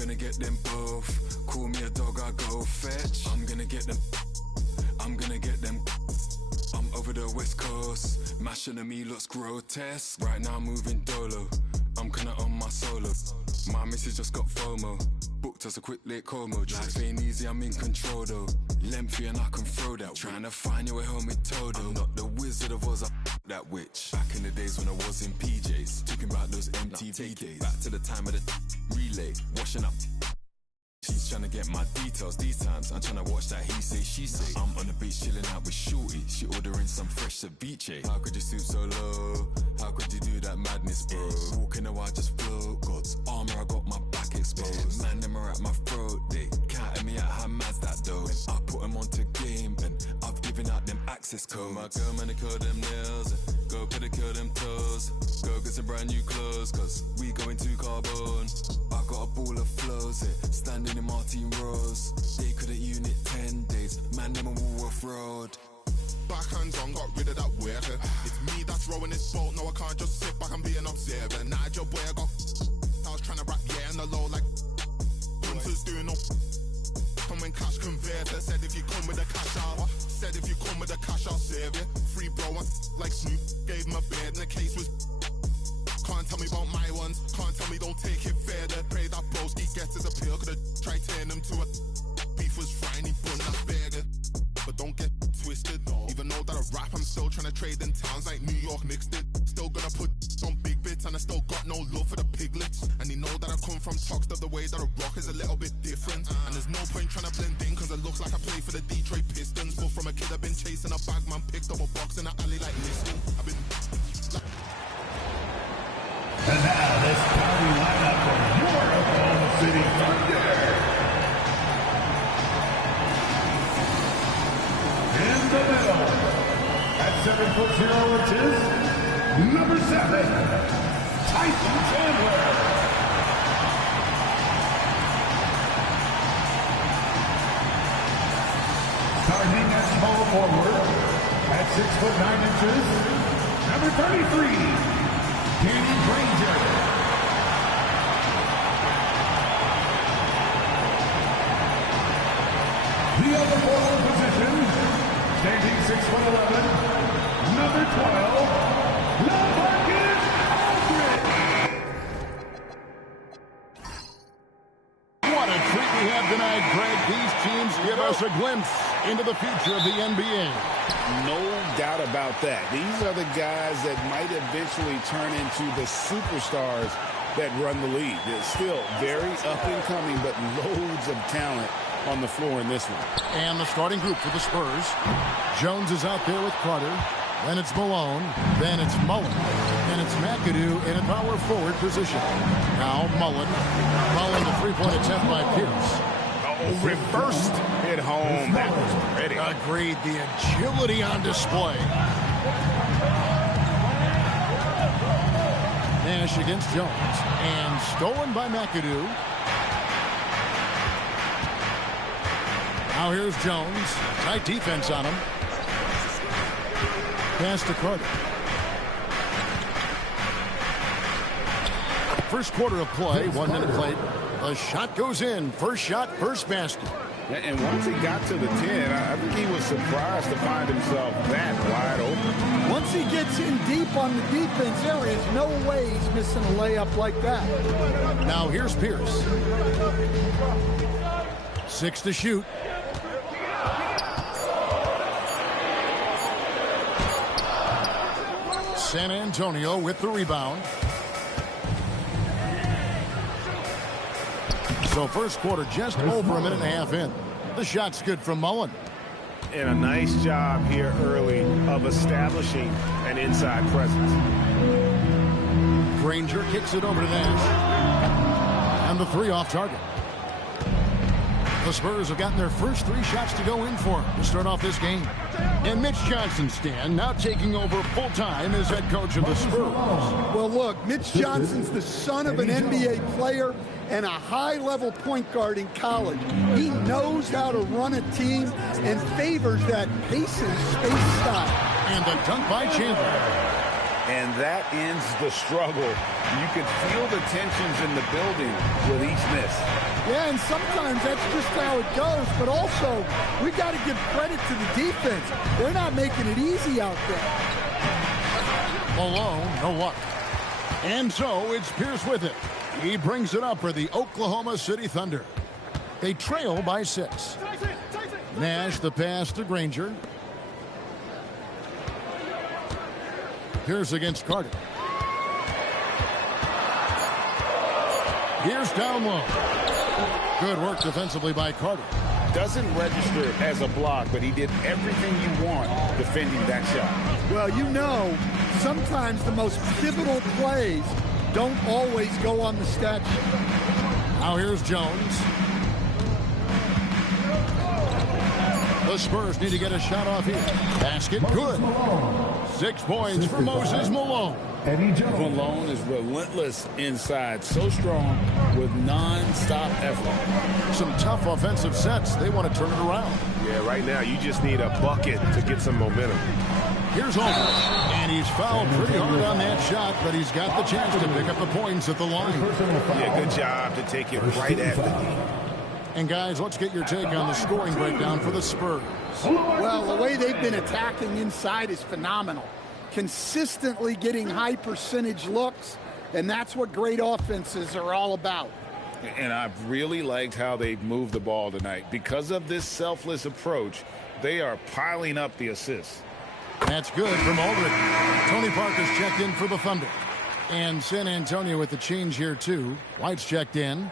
gonna get them both. Call me a dog, I go fetch. I'm gonna get them. I'm gonna get them. I'm over the west coast. Mashing at me looks grotesque. Right now I'm moving dolo. I'm kinda on my solo. My missus just got FOMO. Booked us a quick late Como. Life ain't easy, I'm in control though. Lengthy and I can throw that. Trying to find your way home with Toto. I'm not the Wizard of Oz, that witch. Back in the days when I was in PJs. Talking about those MTV days. Back to the time of the relay. Washing up. She's trying to get my details these times. I'm trying to watch that he say, she say. I'm on the beach chilling out with Shorty. She ordering some fresh ceviche. How could you stoop so low? How could you do that madness, bro? Walking a while, just float. God's armor, I got my back exposed. Man, them are at my throat. They counting me out, how mad's that though? And I put them onto game and I've given out them access codes. My girl, man, they curl them nails. Go pedicure them toes. Go get some brand new clothes, cause we going to carbon. I got a ball of flows, standing in Martin rows. They couldn't unit 10 days. Man, them a Woolworth Road. Backhands on, got rid of that worker. It's me that's rowing this boat. No, I can't just sit back and be an observer. Nigel boy, I was trying to rap, yeah, in the low like Hunters doing no. And when cash converter said if you come with the cash out, said if you come with the cash I'll serve you. Free bro, like Snoop, gave him a beard and the case was. Can't tell me about my ones, can't tell me don't take it further. Pray that broski gets his appeal, could've tried turning him to a beef was frying, he bun that burger. But don't get twisted, even though that I rap, I'm still trying to trade in towns like New York Knicks did. Still gonna put on big bits and I still got no love for the piglets. And you know that I come from Toxteth, the way that I rock is a little bit different. And there's no point trying to blend in cause it looks like I play for the Detroit Pistons. But from a kid I've been chasing a bag, man, picked up a box in the alley like Liston. I've been And now this starting lineup from your Oklahoma City Thunder. In the middle, at 7'0" inches, number 7, Tyson Chandler. Starting at small forward, at 6'9" inches, number 33. Danny Granger. The other forward position, standing 6'11", number 12, LaMarcus Aldridge. What a treat we have tonight, Greg. These teams give us a glimpse into the future of the NBA. No doubt about that. These are the guys that might eventually turn into the superstars that run the league. They're still very up and coming, but loads of talent on the floor in this one. And the starting group for the Spurs. Jones is out there with Carter. Then it's Malone. Then it's Mullen. Then it's McAdoo in a power forward position. Now Mullen. Mullen, the three-point attempt by Pierce. Reversed it home. That was pretty. Agreed. The agility on display. Nash against Jones. And stolen by McAdoo. Now here's Jones. Tight defense on him. Pass to Carter. First quarter of play. 1 minute played. The shot goes in. First shot, first basket. And once he got to the 10, I think he was surprised to find himself that wide open. Once he gets in deep on the defense, there is no way he's missing a layup like that. Now here's Pierce. 6 to shoot. San Antonio with the rebound. So first quarter just over a minute and a half in. The shot's good from Mullen. And a nice job here early of establishing an inside presence. Granger kicks it over to Nash. And the three off target. The Spurs have gotten their first 3 shots to go in for them to start off this game. And Mitch Johnson, Stan, now taking over full-time as head coach of the Spurs. Well, look, Mitch Johnson's the son of an NBA player and a high-level point guard in college. He knows how to run a team and favors that pace and space style. And the dunk by Chandler. And And that ends the struggle. You can feel the tensions in the building with each miss. Yeah, and sometimes that's just how it goes. But also, we got to give credit to the defense. They're not making it easy out there. Malone, no luck. And so it's Pierce with it. He brings it up for the Oklahoma City Thunder. They trail by 6. Nash the pass to Granger. Here's against Carter. Here's down low. Good work defensively by Carter. Doesn't register as a block, but he did everything you want defending that shot. Well, you know, sometimes the most pivotal plays don't always go on the stat sheet. Now here's Jones. The Spurs need to get a shot off here. Basket, good. 6 points for Moses Malone. Malone is relentless inside, so strong with non-stop effort. Some tough offensive sets. They want to turn it around. Yeah, right now you just need a bucket to get some momentum. Here's Aldridge, and he's fouled pretty hard on that shot, but he's got the chance to pick up the points at the line. Yeah, good job to take it right at the knee. And guys, let's get your take on the scoring breakdown for the Spurs. Well, the way they've been attacking inside is phenomenal. Consistently getting high percentage looks, and that's what great offenses are all about. And I've really liked how they've moved the ball tonight. Because of this selfless approach, they are piling up the assists. That's good from Aldridge. Tony Parker's checked in for the Thunder. And San Antonio with the change here, too. White's checked in.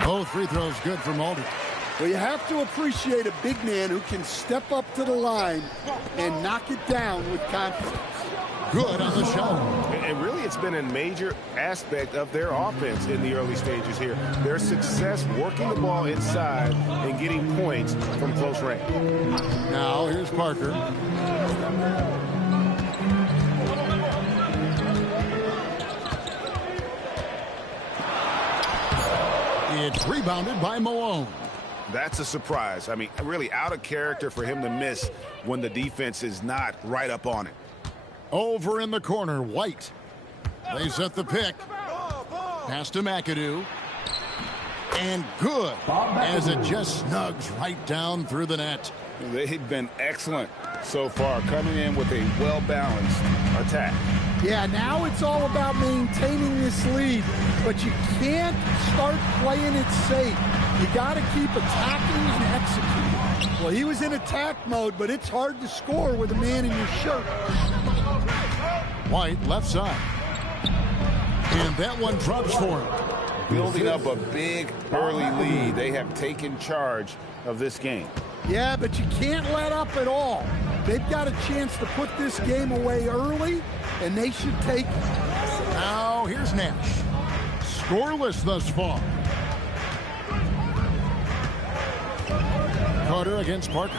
Both free throws good from Aldridge. Well, you have to appreciate a big man who can step up to the line and knock it down with confidence. Good on the shot. And really, it's been a major aspect of their offense in the early stages here. Their success working the ball inside and getting points from close range. Now, here's Parker. It's rebounded by Malone. That's a surprise. I mean, really out of character for him to miss when the defense is not right up on it. Over in the corner, White. They set the pick. Pass to McAdoo. And good, as it just snugs right down through the net. They've been excellent so far, coming in with a well-balanced attack. Yeah, now it's all about maintaining this lead, but you can't start playing it safe. You got to keep attacking and executing. Well, he was in attack mode, but it's hard to score with a man in your shirt. White, left side. And that one drops for him. Building up a big early lead. They have taken charge of this game. Yeah, but you can't let up at all. They've got a chance to put this game away early, and they should take it. Now, here's Nash. Scoreless thus far. Carter against Parker.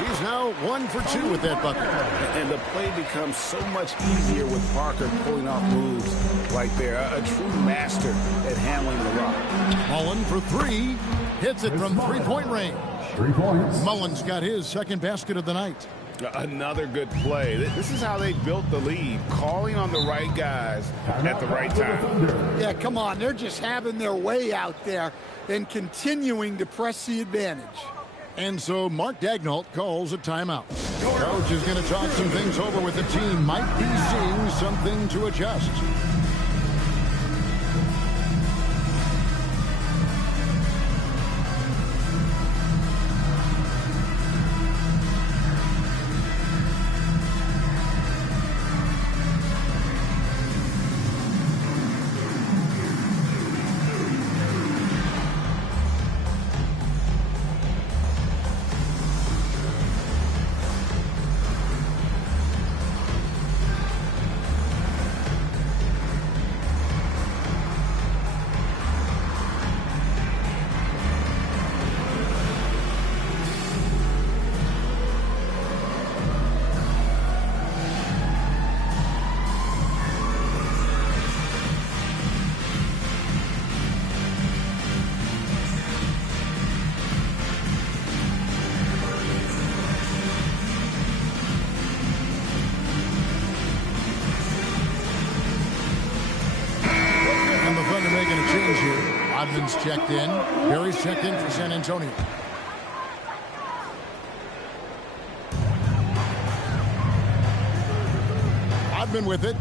He's now 1 for 2 with that bucket. And the play becomes so much easier with Parker pulling off moves like there. A true master at handling the rock. Mullen for 3. Hits it from three-point range. 3 points. Mullen's got his second basket of the night. Another good play. This is how they built the lead, calling on the right guys at the right time. Yeah, come on. They're just having their way out there and continuing to press the advantage. And so Mark Daigneault calls a timeout. Coach is going to talk some things over with the team. Might be seeing something to adjust. Rodman's checked in. Berry's checked in for San Antonio. Rodman with it.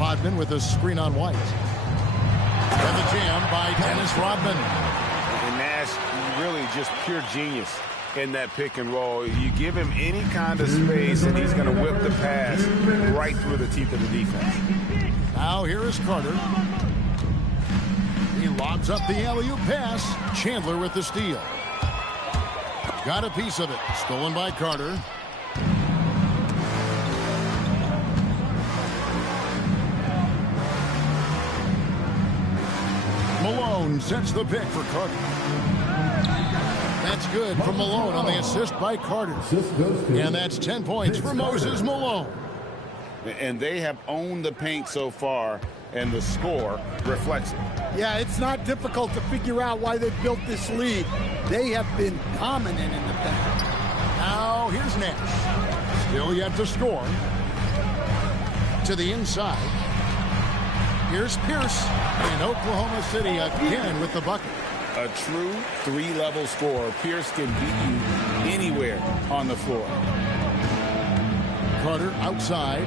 Rodman with a screen on White. And the jam by Dennis Rodman. And Nash really just pure genius in that pick and roll. You give him any kind of space and he's going to whip the pass right through the teeth of the defense. Now here is Carter. He lobs up the alley-oop pass. Chandler with the steal. Got a piece of it. Stolen by Carter. Malone sets the pick for Carter. That's good from Malone on the assist by Carter. And that's 10 points for Moses Malone. And they have owned the paint so far, and the score reflects it. Yeah, it's not difficult to figure out why they built this lead. They have been dominant in the paint. Now here's Nash. Still yet to score. To the inside. Here's Pierce. And Oklahoma City again with the bucket. A true three-level scorer. Pierce can beat you anywhere on the floor. Carter outside.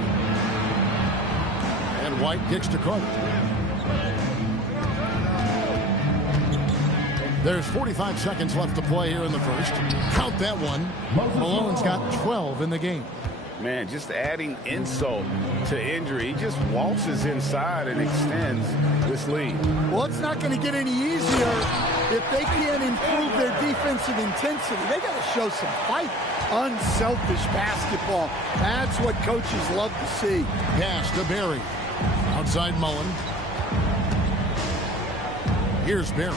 And White kicks to Carter. There's 45 seconds left to play here in the first. Count that one. Malone's got 12 in the game. Man, just adding insult to injury. He just waltzes inside and extends this lead. Well, it's not going to get any easier if they can't improve their defensive intensity. They got to show some fight. Unselfish basketball. That's what coaches love to see. Pass to Berry. Outside Mullen. Here's Berry.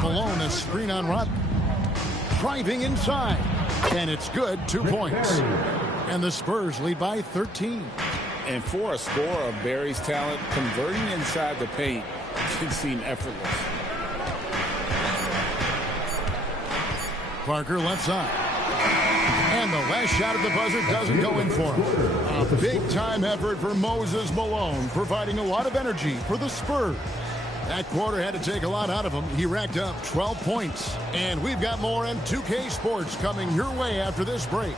Malone, a screen on Rodman. Driving inside. And it's good. 2 points. And the Spurs lead by 13. And for a scorer of Berry's talent, converting inside the paint can seem effortless. Parker left side. And the last shot at the buzzer doesn't go in for him. A big-time effort for Moses Malone, providing a lot of energy for the Spurs. That quarter had to take a lot out of him. He racked up 12 points. And we've got more M2K Sports coming your way after this break.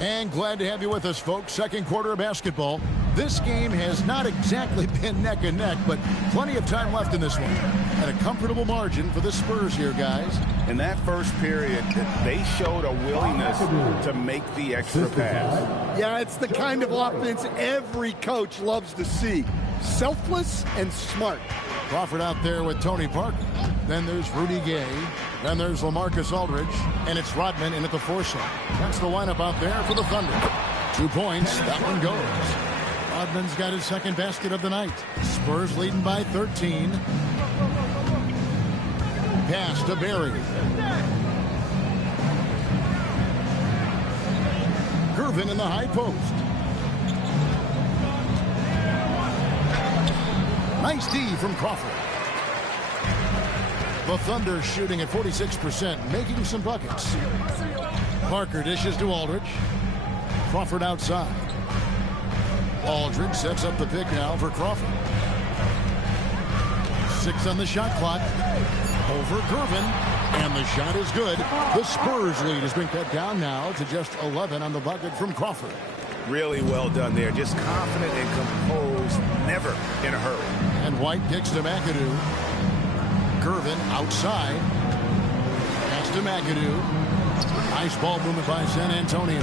And glad to have you with us, folks. Second quarter of basketball. This game has not exactly been neck and neck, but plenty of time left in this one. And a comfortable margin for the Spurs here, guys. In that first period, they showed a willingness to make the extra pass. Yeah, it's the kind of offense every coach loves to see. Selfless and smart. Crawford out there with Tony Parker. Then there's Rudy Gay. Then there's LaMarcus Aldridge. And it's Rodman in at the 4 slot. That's the lineup out there for the Thunder. 2 points. That one goes. Rodman's got his second basket of the night. Spurs leading by 13. Pass to Berry. Gervin in the high post. Nice D from Crawford. The Thunder shooting at 46%, making some buckets. Parker dishes to Aldridge. Crawford outside. Aldridge sets up the pick now for Crawford. 6 on the shot clock. Over Gervin. And the shot is good. The Spurs lead has been cut down now to just 11 on the bucket from Crawford. Really well done there. Just confident and composed. Never in a hurry. And White kicks to McAdoo. Gervin outside. Pass to McAdoo. Nice ball movement by San Antonio.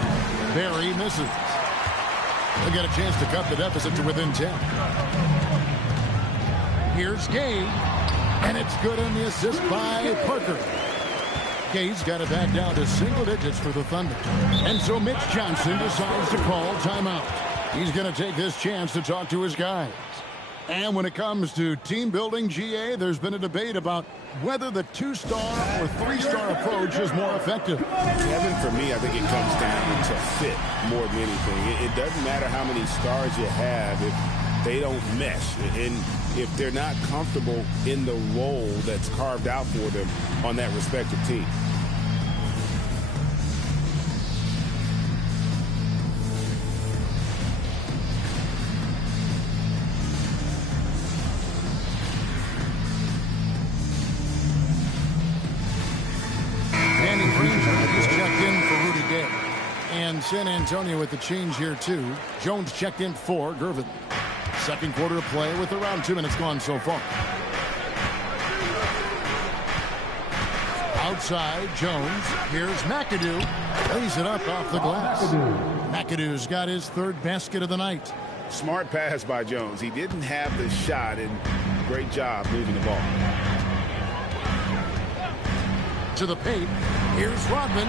Berry misses. They'll get a chance to cut the deficit to within 10. Here's Gay. And it's good on the assist by Parker. Gay's got it back down to single digits for the Thunder. And so Mitch Johnson decides to call timeout. He's going to take this chance to talk to his guys. And when it comes to team building, GA, there's been a debate about whether the 2-star or 3-star approach is more effective. Kevin, for me, I think it comes down to fit more than anything. It doesn't matter how many stars you have if they don't mesh. And if they're not comfortable in the role that's carved out for them on that respective team. And San Antonio with the change here, too. Jones checked in for Gervin. Second quarter of play with around 2 minutes gone so far. Outside, Jones. Here's McAdoo. Lays it up off the glass. McAdoo's got his third basket of the night. Smart pass by Jones. He didn't have the shot, and great job moving the ball. To the paint. Here's Rodman.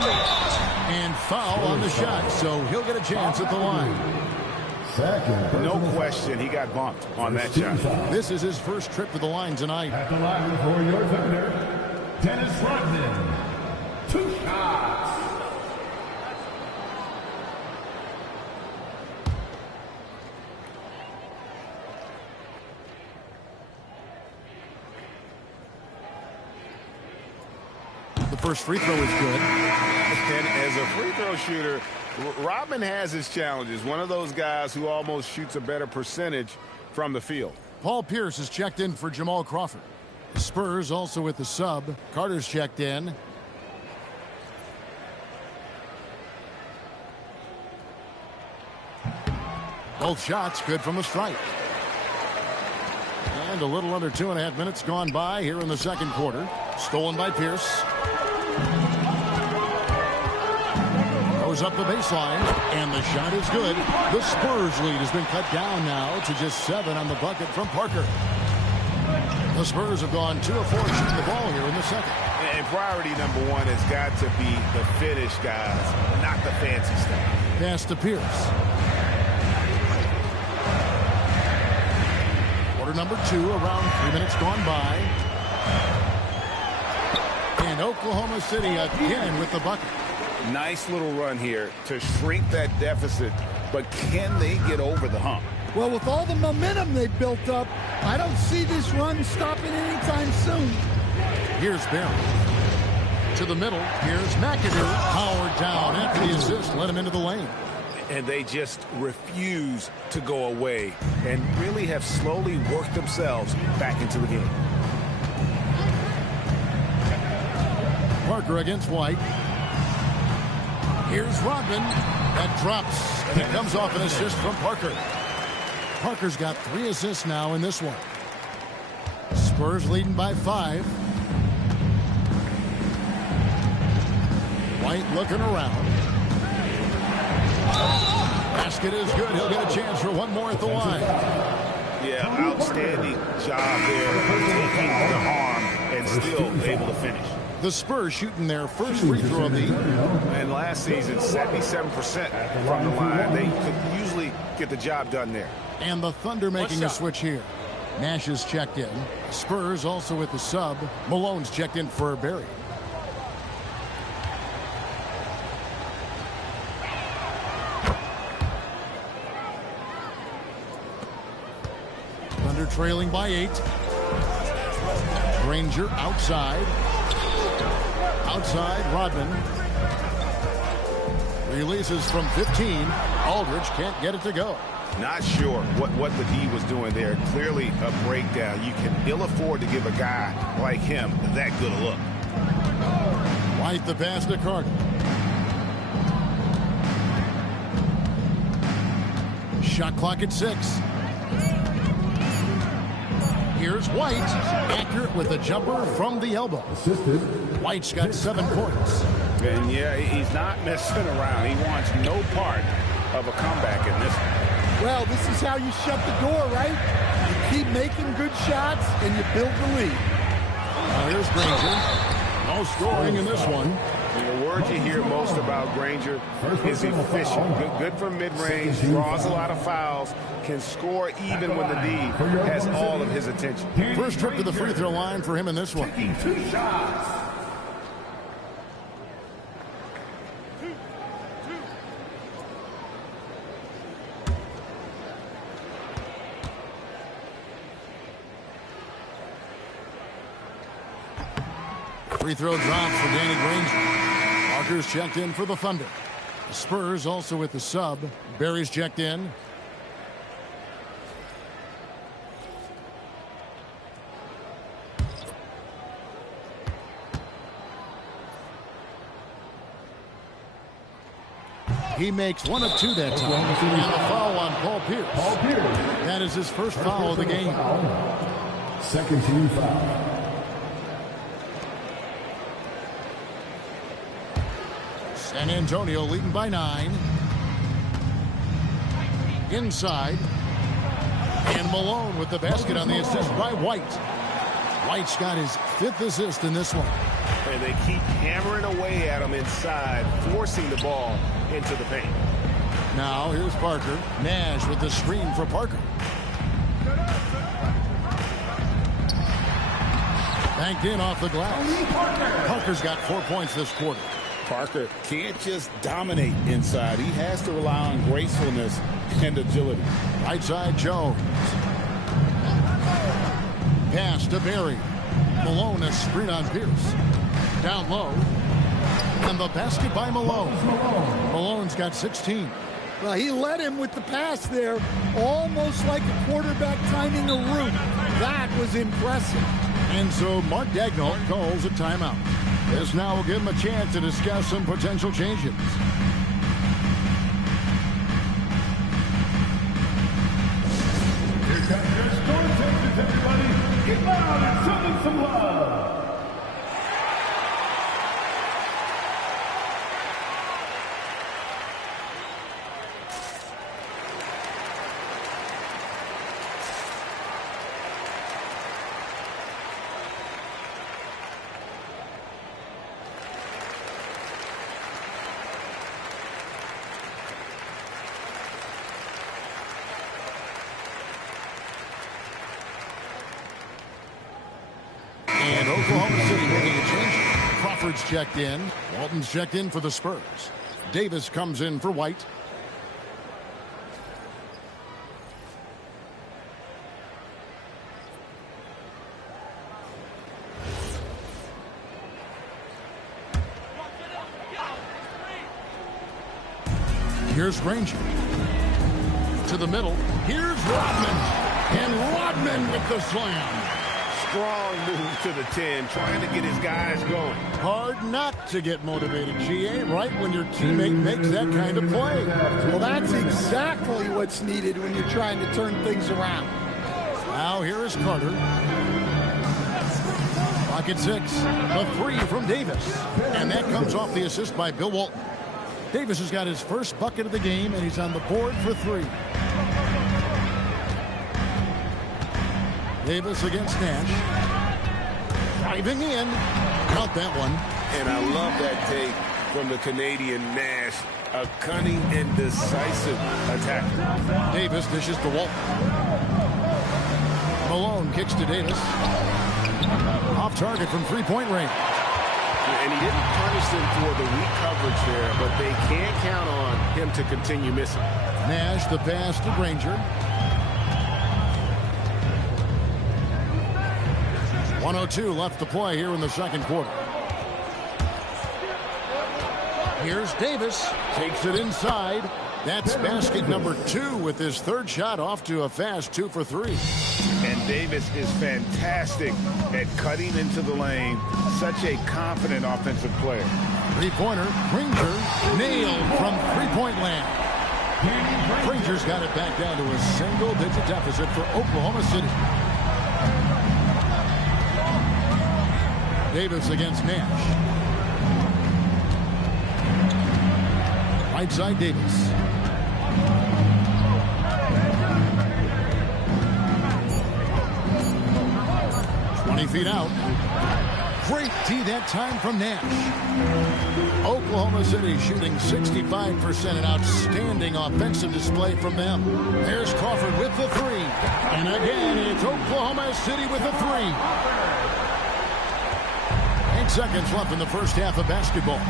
And foul on the shot, so he'll get a chance at the line. No question, he got bumped on that shot. This is his first trip to the line tonight. At the line for your defender, Dennis Rodman. 2 shots. The first free throw is good. And as a free throw shooter, Rodman has his challenges. One of those guys who almost shoots a better percentage from the field. Paul Pierce is checked in for Jamal Crawford. The Spurs also with the sub. Carter's checked in. Both shots good from the stripe. And a little under 2.5 minutes gone by here in the second quarter. Stolen by Pierce. Goes up the baseline, and the shot is good. The Spurs lead has been cut down now to just 7 on the bucket from Parker. The Spurs have gone 2 of 4 shooting the ball here in the second. And priority number 1 has got to be the finish, guys, not the fancy stuff. Pass to Pierce. Quarter number 2, around 3 minutes gone by. And Oklahoma City again with the bucket. Nice little run here to shrink that deficit, but can they get over the hump? Well, with all the momentum they built up, I don't see this run stopping anytime soon. Here's Barry. To the middle. Here's McAdoo. Powered down after the assist. Let him into the lane. And they just refuse to go away and really have slowly worked themselves back into the game. Parker against White. Here's Rodman. That drops, and it comes off an assist from Parker. Parker's got 3 assists now in this one. Spurs leading by 5. White looking around. Basket is good. He'll get a chance for one more at the line. Yeah, outstanding job there, taking the harm and still able to finish. The Spurs shooting their first free throw of the year. And last season, 77% from the line. They could usually get the job done there. And the Thunder making a switch here. Nash is checked in. Spurs also with the sub. Malone's checked in for Barry. Thunder trailing by 8. Granger outside. Outside, Rodman. Releases from 15. Aldridge can't get it to go. Not sure what the D was doing there. Clearly a breakdown. You can ill afford to give a guy like him that good a look. White the pass to Carter. Shot clock at 6. Here's White. Accurate with a jumper from the elbow. White's got 7 points. And yeah, he's not messing around. He wants no part of a comeback in this one. Well, this is how you shut the door, right? You keep making good shots and you build the lead. Now here's Granger. No scoring in this one. The word you hear most about Granger is efficient. Good from mid-range, draws a lot of fouls, can score even when the D has all of his attention. First trip to the free throw line for him in this one. Taking 2 shots. Free throw drops for Danny Granger. Parker's checked in for the Thunder. The Spurs also with the sub. Barry's checked in. He makes 1 of 2 that time. And a foul on Paul Pierce. That is his first foul of the game. Second team foul. San Antonio leading by 9. Inside. And Malone with the basket on the assist by White. White's got his 5th assist in this one. And they keep hammering away at him inside, forcing the ball into the paint. Now here's Parker. Nash with the screen for Parker. Banked in off the glass. Parker's got 4 points this quarter. Parker can't just dominate inside. He has to rely on gracefulness and agility. Right side, Jones. Pass to Barry. Malone a screen on Pierce. Down low. And the basket by Malone. Malone's got 16. Well, he led him with the pass there, almost like a quarterback timing a route. That was impressive. And so Mark Daigneault calls a timeout. This now will give him a chance to discuss some potential changes. Here comes your score changes, everybody. Get loud and show them some love. And Oklahoma City making a change. Crawford's checked in. Walton's checked in for the Spurs. Davis comes in for White. Here's Granger. To the middle. Here's Rodman. And Rodman with the slam. Strong move to the 10, trying to get his guys going. Hard not to get motivated, GA, right when your teammate makes that kind of play. Well, that's exactly what's needed when you're trying to turn things around. Now here is Carter. Pocket 6. The 3 from Davis. And that comes off the assist by Bill Walton. Davis has got his first bucket of the game, and he's on the board for 3. Davis against Nash. Driving in. Count that one. And I love that take from the Canadian Nash. A cunning and decisive attack. Davis dishes to Walton. Malone kicks to Davis. Off target from three-point range. And he didn't punish them for the weak coverage there, but they can't count on him to continue missing. Nash the pass to Granger. 1:02 left to play here in the second quarter. Here's Davis. Takes it inside. That's basket number 2 with his third shot off to a fast 2 for 3. And Davis is fantastic at cutting into the lane. Such a confident offensive player. Three-pointer. Granger nailed from three-point land. Granger's got it back down to a single-digit deficit for Oklahoma City. Davis against Nash. Right side Davis. Feet out. Great D that time from Nash. Oklahoma City shooting 65%, an outstanding offensive display from them. There's Crawford with the three. And again, it's Oklahoma City with the three. 8 seconds left in the first half of basketball.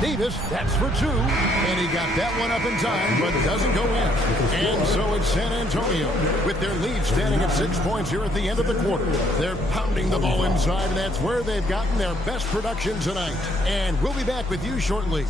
Davis, that's for 2. And he got that one up in time, but doesn't go in. And so it's San Antonio with their lead standing at 6 points here at the end of the quarter. They're pounding the ball inside, and that's where they've gotten their best production tonight. And we'll be back with you shortly.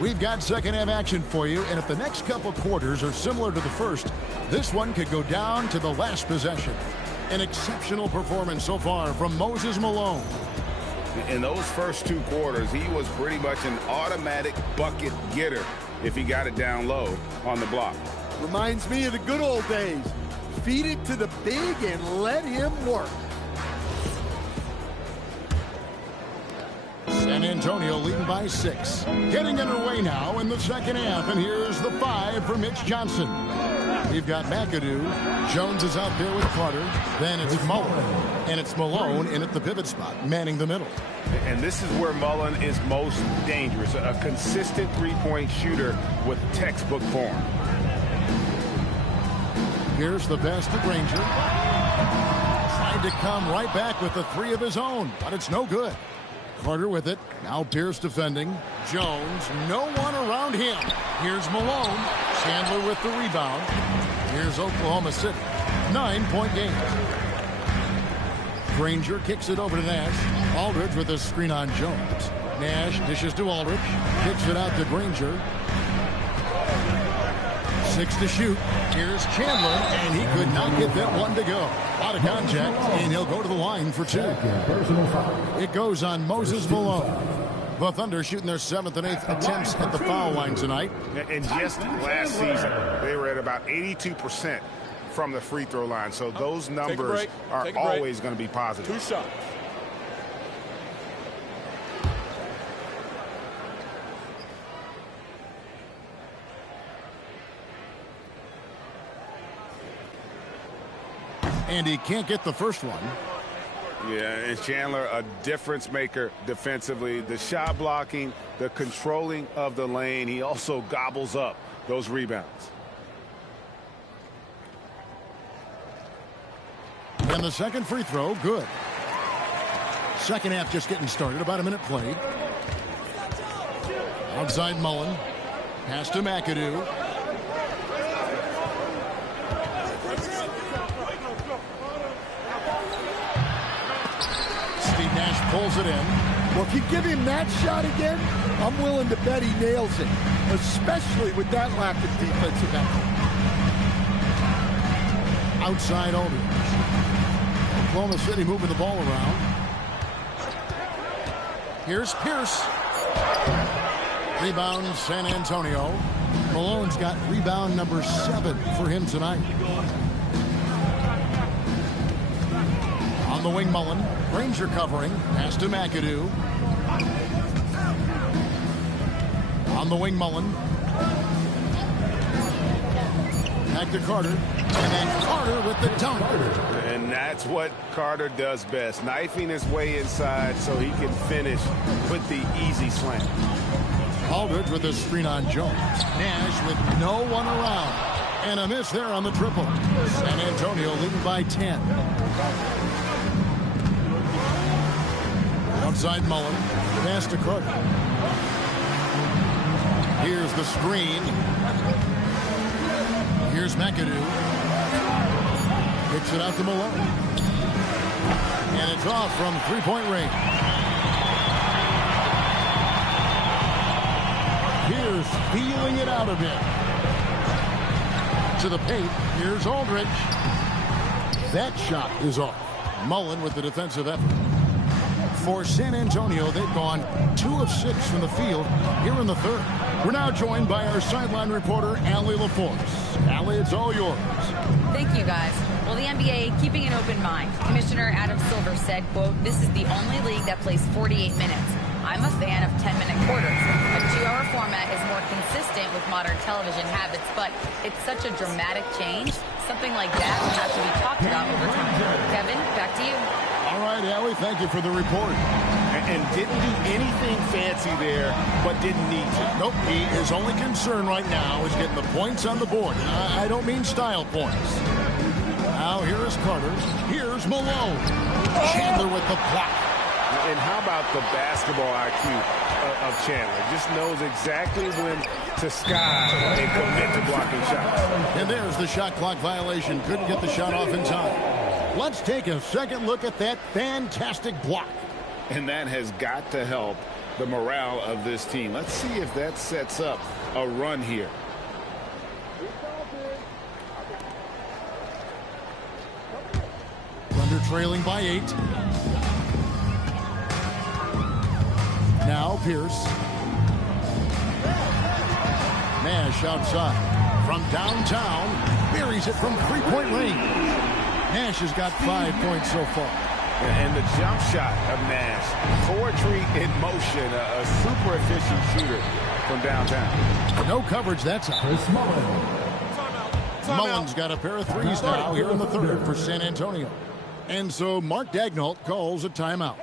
We've got second half action for you, and if the next couple quarters are similar to the first, this one could go down to the last possession. An exceptional performance so far from Moses Malone. In those first 2 quarters, he was pretty much an automatic bucket getter if he got it down low on the block. Reminds me of the good old days. Feed it to the big and let him work. San Antonio leading by 6. Getting underway now in the second half, and here's the 5 for Mitch Johnson. We've got McAdoo. Jones is out there with Carter. Then it's Mullen. And it's Malone in at the pivot spot, manning the middle. And this is where Mullen is most dangerous. A consistent three-point shooter with textbook form. Here's the pass to Granger. Tried to come right back with the 3 of his own, but it's no good. Carter with it. Now Pierce defending. Jones, no one around him. Here's Malone. Chandler with the rebound. Here's Oklahoma City. 9-point game. Granger kicks it over to Nash. Aldridge with a screen on Jones. Nash dishes to Aldridge. Kicks it out to Granger. 6 to shoot. Here's Chandler, and he could not get that one to go. Out of contact, and he'll go to the line for 2. It goes on Moses Malone. The Thunder shooting their 7th and 8th attempts at the foul line tonight. And just last season, they were at about 82% from the free throw line. So those numbers are always going to be positive. 2 shots. And he can't get the first one. Yeah, and Chandler, a difference maker defensively. The shot blocking, the controlling of the lane. He also gobbles up those rebounds. And the second free throw, good. Second half just getting started, about a minute played. Outside Mullen. Pass to McAdoo. Nash pulls it in. Well, if you give him that shot again, I'm willing to bet he nails it, especially with that lack of defensive effort. Outside Aldridge. Oklahoma City moving the ball around. Here's Pierce. Rebound San Antonio. Malone's got rebound number 7 for him tonight. On the wing, Mullen. Granger covering. Pass to McAdoo. On the wing, Mullen. Back to Carter. And then Carter with the dunk. And that's what Carter does best. Knifing his way inside so he can finish with the easy slam. Aldridge with a screen on Jones. Nash with no one around. And a miss there on the triple. San Antonio leading by 10. Outside Mullen. Pass to Carter. Here's the screen. Here's McAdoo. Kicks it out to Malone. And it's off from three-point range. Here's feeling it out a bit. To the paint. Here's Aldridge. That shot is off. Mullen with the defensive effort. For San Antonio, they've gone 2 of 6 from the field here in the third. We're now joined by our sideline reporter, Allie LaForce. Allie, it's all yours. Thank you, guys. Well, the NBA keeping an open mind. Commissioner Adam Silver said, quote, "This is the only league that plays 48 minutes. I'm a fan of 10-minute quarters. A 2-hour format is more consistent with modern television habits, but it's such a dramatic change. Something like that will have to be talked about over time." Kevin, back to you. All right, Allie, thank you for the report. And didn't do anything fancy there, but didn't need to. Nope, his only concern right now is getting the points on the board. I don't mean style points. Now here is Carter. Here's Malone. Chandler with the block. And how about the basketball IQ of Chandler? Just knows exactly when to sky and commit to blocking shots. And there's the shot clock violation. Couldn't get the shot off in time. Let's take a second look at that fantastic block. And that has got to help the morale of this team. Let's see if that sets up a run here. Thunder trailing by 8. Now Pierce. Nash outside. From downtown. Buries it from three-point range. Nash has got 5 points so far. And the jump shot of Nash. Poetry in motion. A super efficient shooter from downtown. No coverage that time. Mullen's got a pair of threes now here in the third for San Antonio. And so Mark Daigneault calls a timeout.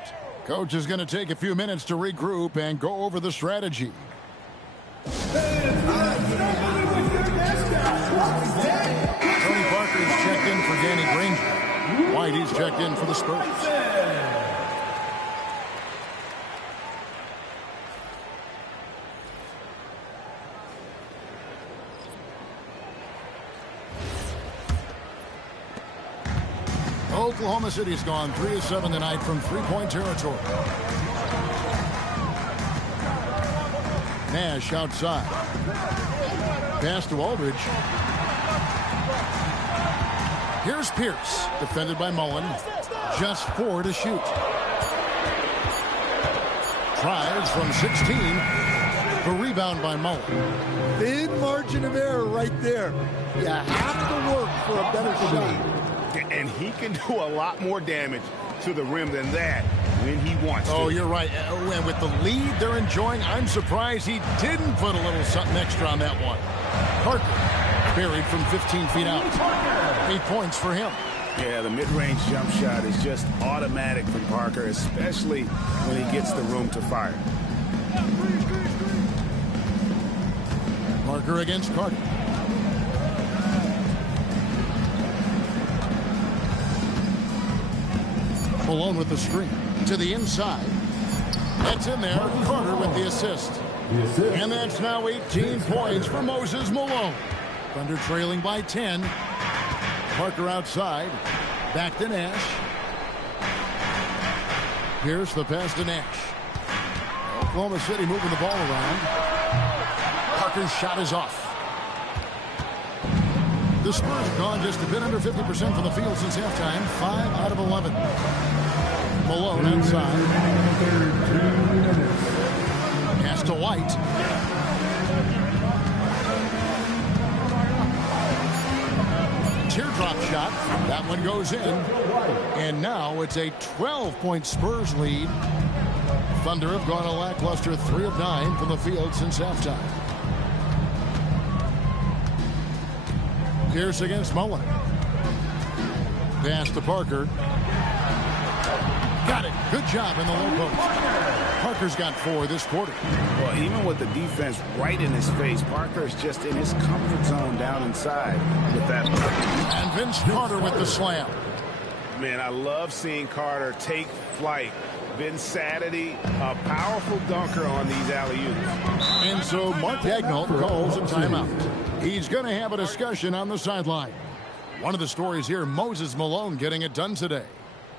Coach is going to take a few minutes to regroup and go over the strategy. Tony Parker's checked in for Danny Granger. Whitey's checked in for the Spurs. Oklahoma City's gone 3 of 7 tonight from three-point territory. Nash outside. Pass to Aldridge. Here's Pierce, defended by Mullen. Just 4 to shoot. Tries from 16. The rebound by Mullen. Thin margin of error right there. You have to work for a better shot. And he can do a lot more damage to the rim than that when he wants to. Oh, you're right. And with the lead they're enjoying, I'm surprised he didn't put a little something extra on that one. Parker buried from 15 feet out. 8 points for him. Yeah, the mid-range jump shot is just automatic from Parker, especially when he gets the room to fire. Parker against Carter. Malone with the screen. To the inside. That's in there. Carter with the assist. And that's now 18 points for Moses Malone. Thunder trailing by 10. Parker outside. Back to Nash. Here's the pass to Nash. Oklahoma City moving the ball around. Parker's shot is off. The Spurs have gone just a bit under 50% from the field since halftime. 5 out of 11. Malone outside. Pass to White. Teardrop shot. That one goes in. And now it's a 12-point Spurs lead. Thunder have gone a lackluster 3 of 9 from the field since halftime. Pierce against Mullen. Pass to Parker. Got it. Good job in the low post. Parker's got 4 this quarter. Well, even with the defense right in his face, Parker's just in his comfort zone down inside with that. And Vince Carter with the slam. Man, I love seeing Carter take flight Insanity, a powerful dunker on these alley-oops. And so Mark Dagnall calls a timeout. He's going to have a discussion on the sideline. One of the stories here, Moses Malone getting it done today.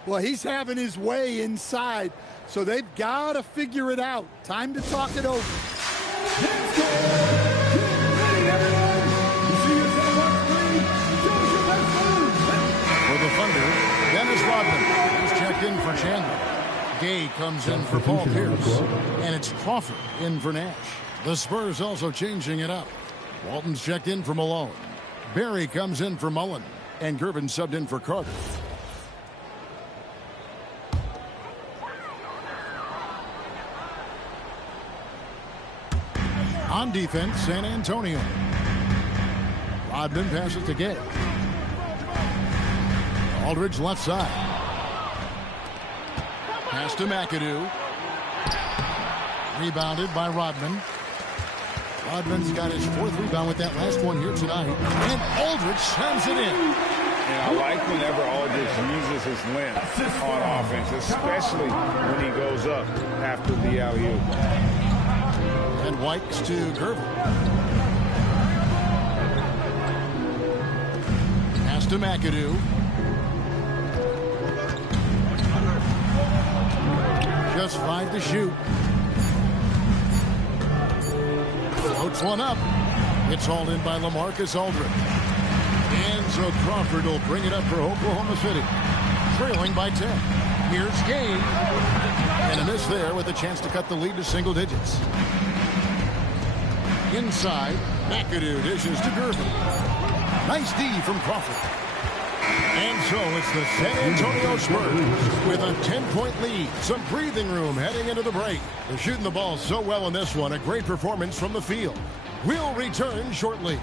Well, he's having his way inside, so they've got to figure it out. Time to talk it over. For the Thunder, Dennis Rodman. He's checked in for Chandler. Gay comes in for Paul Pierce. And it's Crawford in for Nash. The Spurs also changing it up. Walton's checked in for Malone. Barry comes in for Mullen. And Gervin subbed in for Carter. On defense, San Antonio. Rodman passes to Gay. Aldridge left side. Pass to McAdoo. Rebounded by Rodman. Rodman's got his 4th rebound with that last one here tonight. And Aldridge slams it in. And I like whenever Aldridge uses his length on offense, especially when he goes up after the alley-oop. And White's to Gervin. Pass to McAdoo. Just 5 to shoot. Floats one up. It's hauled in by LaMarcus Aldridge. And so Crawford will bring it up for Oklahoma City. Trailing by 10. Here's Gay. And a miss there with a chance to cut the lead to single digits. Inside, McAdoo dishes to Gervin. Nice D from Crawford. And so it's the San Antonio Spurs with a 10-point lead. Some breathing room heading into the break. They're shooting the ball so well in this one. A great performance from the field. We'll return shortly.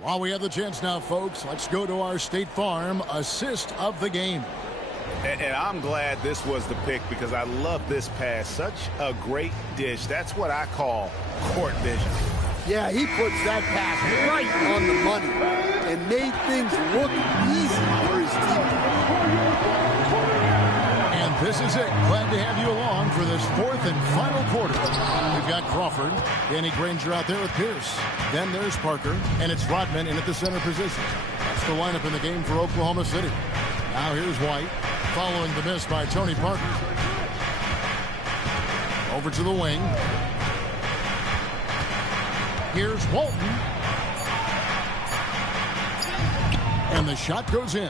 While we have the chance now, folks, let's go to our State Farm assist of the game. And I'm glad this was the pick because I love this pass. Such a great dish. That's what I call court vision. Yeah, he puts that pass right on the money and made things look easy for his team. And this is it. Glad to have you along for this 4th and final quarter. We've got Crawford, Danny Granger out there with Pierce. Then there's Parker, and it's Rodman in at the center position. That's the lineup in the game for Oklahoma City. Now here's White, following the miss by Tony Parker. Over to the wing. Here's Walton. And the shot goes in.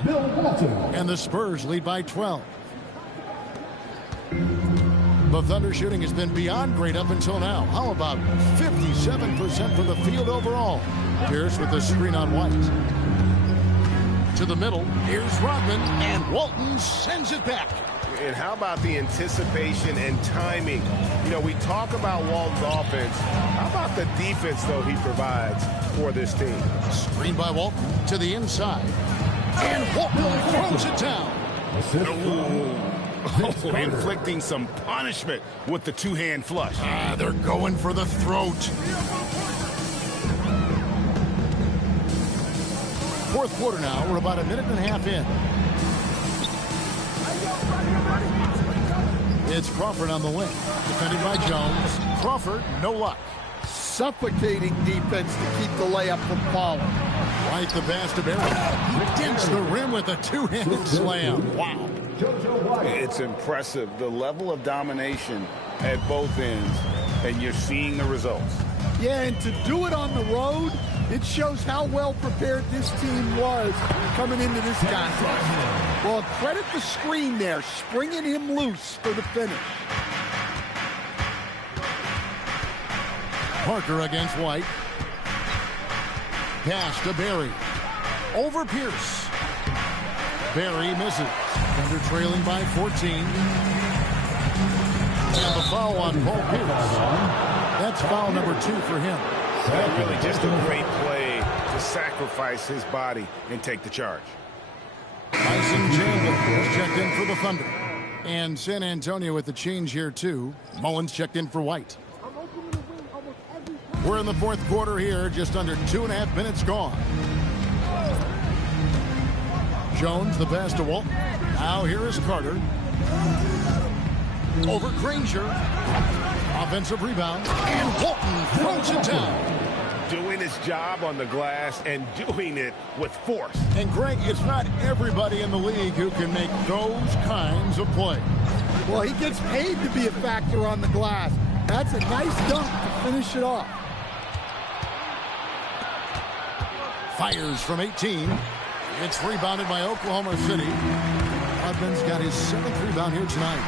And the Spurs lead by 12. The Thunder shooting has been beyond great up until now. How about 57% from the field overall? Pierce with the screen on White. To the middle. Here's Rodman. And Walton sends it back. And how about the anticipation and timing? You know, we talk about Walton's offense. How about the defense, though, he provides for this team? Screen by Walton to the inside. And Walton throws it down. Inflicting some punishment with the two-hand flush. They're going for the throat. 4th quarter now. We're about a minute and a half in. It's Crawford on the wing. Defended by Jones. Crawford, no luck. Suffocating defense to keep the layup from falling. Right the pass to Barry. He dents the rim with a two-handed slam. Wow. It's impressive, the level of domination at both ends, and you're seeing the results. Yeah, and to do it on the road, it shows how well prepared this team was coming into this contest. Well, credit the screen there, springing him loose for the finish. Parker against White. Pass to Barry. Over Pierce. Barry misses. Thunder trailing by 14. And the foul on Paul Pierce. That's foul number 2 for him. Really just a great play to sacrifice his body and take the charge. And Chandler is checked in for the Thunder. And San Antonio with the change here, too. Mullins checked in for White. We're in the fourth quarter here, just under 2.5 minutes gone. Jones, the pass to Walton. Now here is Carter. Over Granger. Offensive rebound. And Walton throws it down. Doing his job on the glass and doing it with force. And Greg, it's not everybody in the league who can make those kinds of plays. Well, he gets paid to be a factor on the glass. That's a nice dunk to finish it off. Fires from 18. It's rebounded by Oklahoma City. Rodman's got his 7th rebound here tonight.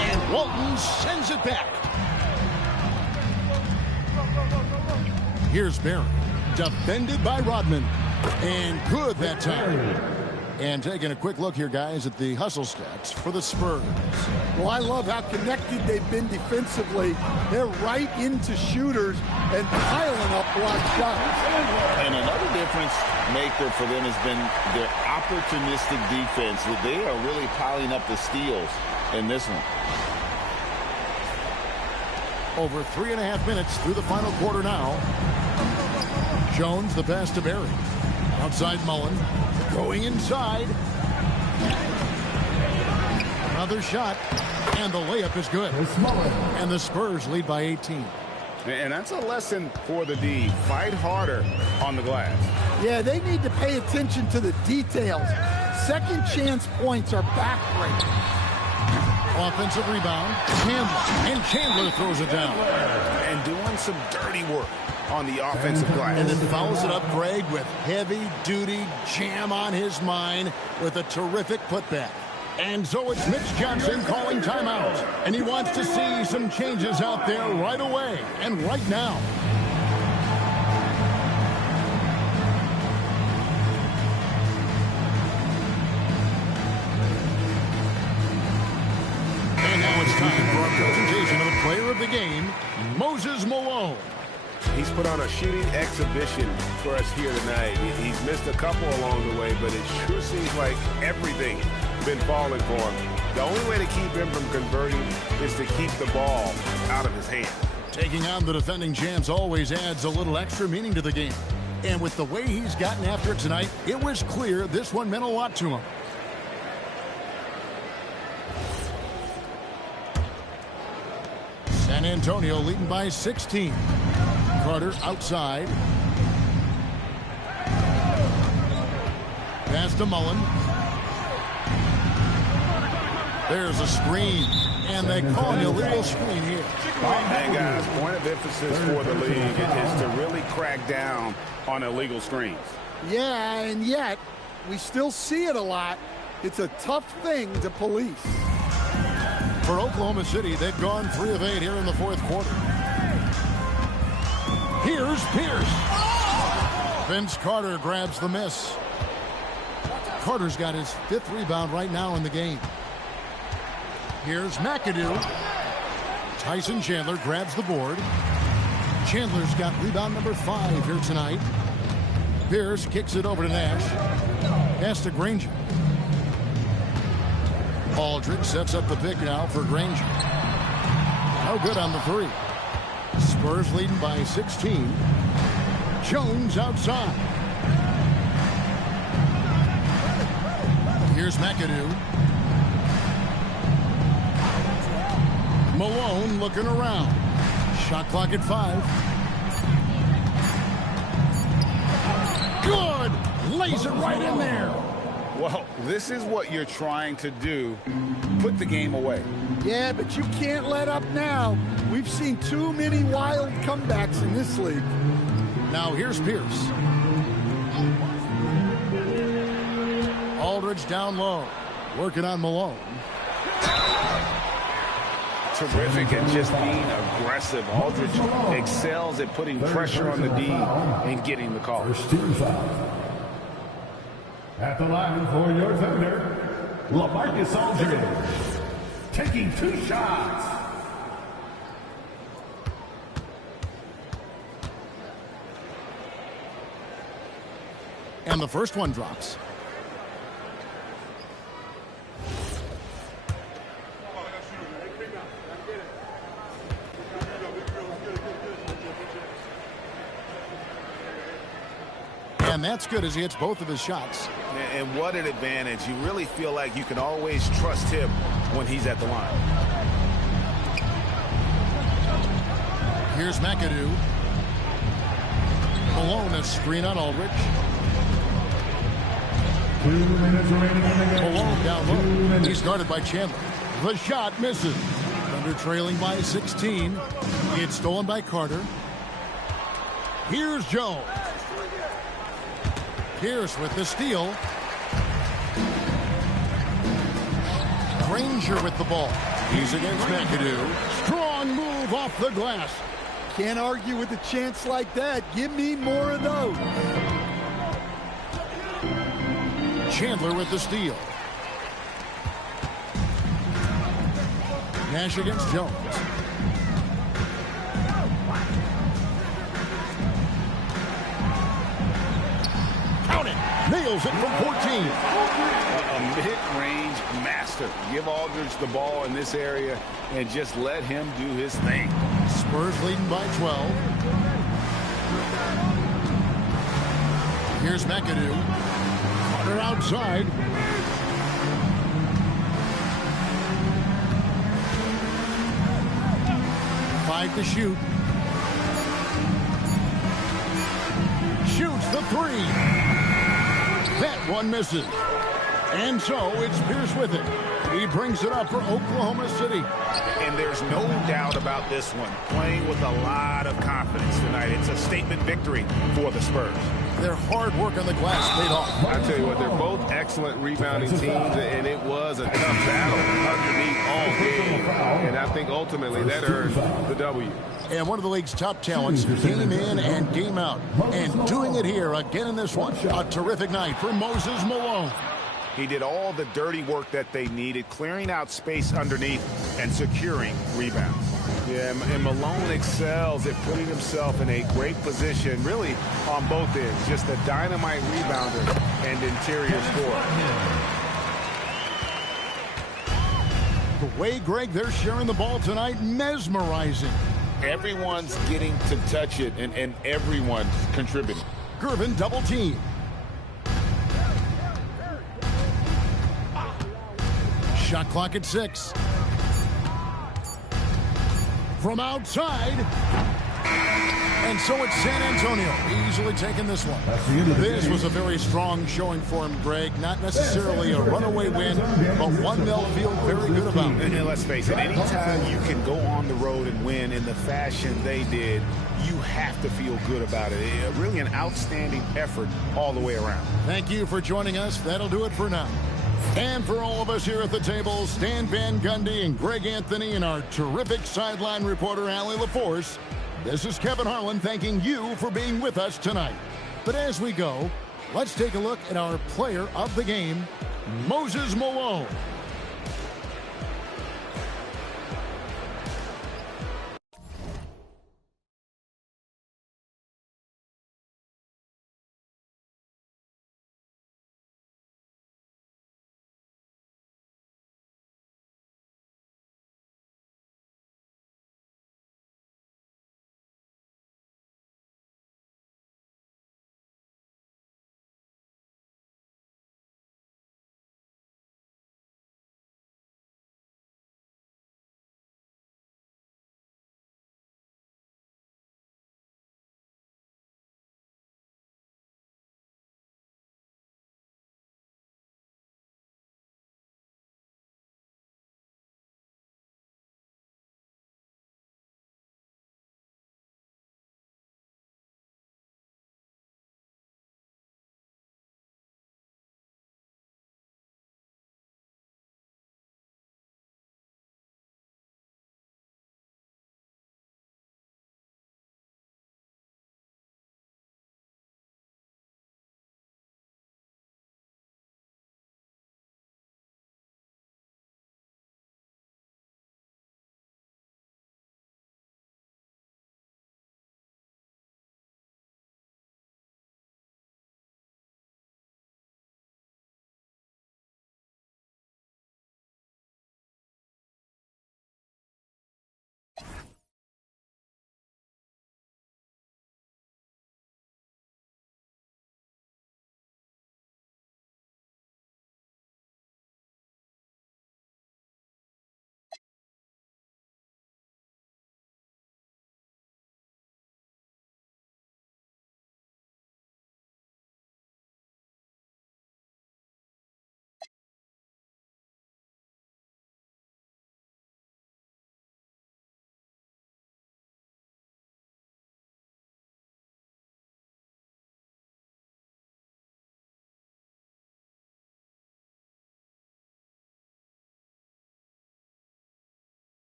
And Walton sends it back. Here's Barry, defended by Rodman, and good that time. And taking a quick look here, guys, at the hustle stats for the Spurs. Well, I love how connected they've been defensively. They're right into shooters and piling up block shots. And another difference maker for them has been their opportunistic defense. They are really piling up the steals in this one. Over 3.5 minutes through the final quarter now. Jones, the pass to Barry. Outside Mullen. Going inside. Another shot. And the layup is good. And the Spurs lead by 18. And that's a lesson for the D. Fight harder on the glass. Yeah, they need to pay attention to the details. Second chance points are backbreaking. Offensive rebound. Chandler. And Chandler throws it down. And doing some dirty work on the offensive glass. And then fouls it up, Greg, with heavy-duty jam on his mind with a terrific putback. And so it's Mitch Johnson calling timeout. And he wants to see some changes out there right away and right now. And now it's time for our presentation of the player of the game, Moses Malone. He's put on a shooting exhibition for us here tonight. He's missed a couple along the way, but it sure seems like everything's been falling for him. The only way to keep him from converting is to keep the ball out of his hand. Taking on the defending champs always adds a little extra meaning to the game. And with the way he's gotten after it tonight, it was clear this one meant a lot to him. San Antonio leading by 16. Carter outside. Pass to Mullen. There's a screen. And they call an illegal screen here. And guys, point of emphasis for the league is to really crack down on illegal screens. Yeah, and yet we still see it a lot. It's a tough thing to police. For Oklahoma City, they've gone 3 of 8 here in the fourth quarter. Here's Pierce. Vince Carter grabs the miss. Carter's got his 5th rebound right now in the game. Here's McAdoo. Tyson Chandler grabs the board. Chandler's got rebound number 5 here tonight. Pierce kicks it over to Nash. Pass to Granger. Aldridge sets up the pick now for Granger. No good on the 3. Spurs leading by 16. Jones outside. Here's McAdoo. Malone looking around. Shot clock at 5. Good! Lays it right in there. Well, this is what you're trying to do. Put the game away. Yeah, but you can't let up now. We've seen too many wild comebacks in this league. Now here's Pierce. Aldridge down low. Working on Malone. Terrific at just being aggressive. Aldridge excels at putting pressure on the D and getting the call. First team foul. At the line for your Thunder, LaMarcus Aldridge, taking 2 shots. And the first one drops. And that's good as he hits both of his shots. And what an advantage. You really feel like you can always trust him when he's at the line. Here's McAdoo. Malone, a screen on Aldridge. 2 minutes remaining in the game. Malone down low. He's guarded by Chandler. The shot misses. Thunder trailing by 16. It's stolen by Carter. Here's Jones. Pierce with the steal. Granger with the ball. He's against McAdoo. Strong move off the glass. Can't argue with a chance like that. Give me more of those. Chandler with the steal. Nash against Jones. Count it. Nails it from 14. A mid-range master. Give Aldridge the ball in this area and just let him do his thing. Spurs leading by 12. Here's McAdoo. Carter outside. Five to shoot. Shoots the three. That one misses. And so it's Pierce with it. He brings it up for Oklahoma City. And there's no doubt about this one. Playing with a lot of confidence tonight. It's a statement victory for the Spurs. Their hard work on the glass paid off. I tell you what, they're both excellent rebounding teams, and it was a tough battle underneath all game. And I think ultimately that earned the W. And one of the league's top talents, game in and game out. And doing it here again in this one. A terrific night for Moses Malone. He did all the dirty work that they needed, clearing out space underneath and securing rebounds. Yeah, and Malone excels at putting himself in a great position, really on both ends. Just a dynamite rebounder and interior scorer. The way, Greg, they're sharing the ball tonight, mesmerizing. Everyone's getting to touch it, and everyone's contributing. Gervin double team. Shot clock at 6. From outside. And so it's San Antonio easily taking this one. This was a very strong showing for him, Greg. Not necessarily a runaway win, but one they'll feel very good about. And let's face it, anytime you can go on the road and win in the fashion they did, you have to feel good about it. Really an outstanding effort all the way around. Thank you for joining us. That'll do it for now. And for all of us here at the table, Stan Van Gundy and Greg Anthony and our terrific sideline reporter, Allie LaForce, this is Kevin Harlan thanking you for being with us tonight. But as we go, let's take a look at our player of the game, Moses Malone.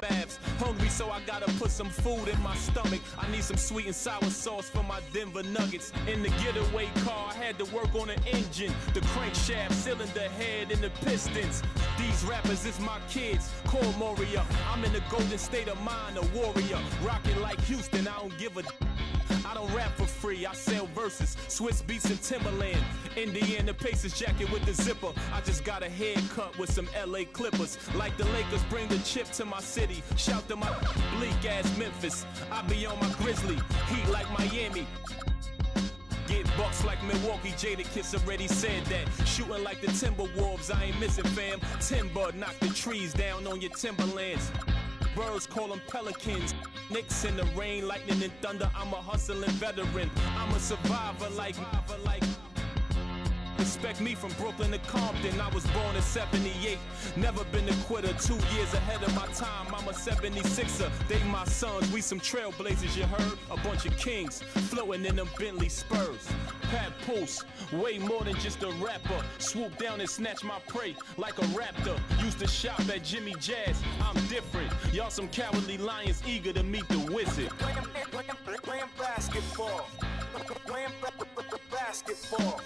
baths. Hungry, so I gotta put some food in my stomach. I need some sweet and sour sauce for my Denver Nuggets. In the getaway car, I had to work on an engine, the crankshaft, cylinder head, and the pistons. These rappers is my kids, Core Moria. I'm in the golden state of mind, a warrior. Rockin' like Houston, I don't give a. I don't rap for free, I sell verses, Swiss beats and Timberland. Indiana Pacers jacket with the zipper. I just got a haircut with some LA Clippers. Like the Lakers bring the chip to my city. Shout to my bleak ass Memphis. I be on my Grizzly, heat like Miami. Get bucks like Milwaukee, Jadakiss already said that. Shooting like the Timberwolves, I ain't missing fam. Timber, knock the trees down on your timberlands. Birds call them pelicans. Knicks in the rain, lightning and thunder. I'm a hustling veteran. I'm a survivor like. Respect me from Brooklyn to Compton. I was born in 78. Never been a quitter. 2 years ahead of my time. I'm a 76er. They my sons. We some trailblazers, you heard? A bunch of kings floating in them Bentley Spurs. Pat Pulse, way more than just a rapper. Swoop down and snatch my prey like a raptor. Used to shop at Jimmy Jazz. I'm different. Y'all some cowardly lions eager to meet the wizard. Playing basketball. Playing basketball. Playing basketball. Basketball.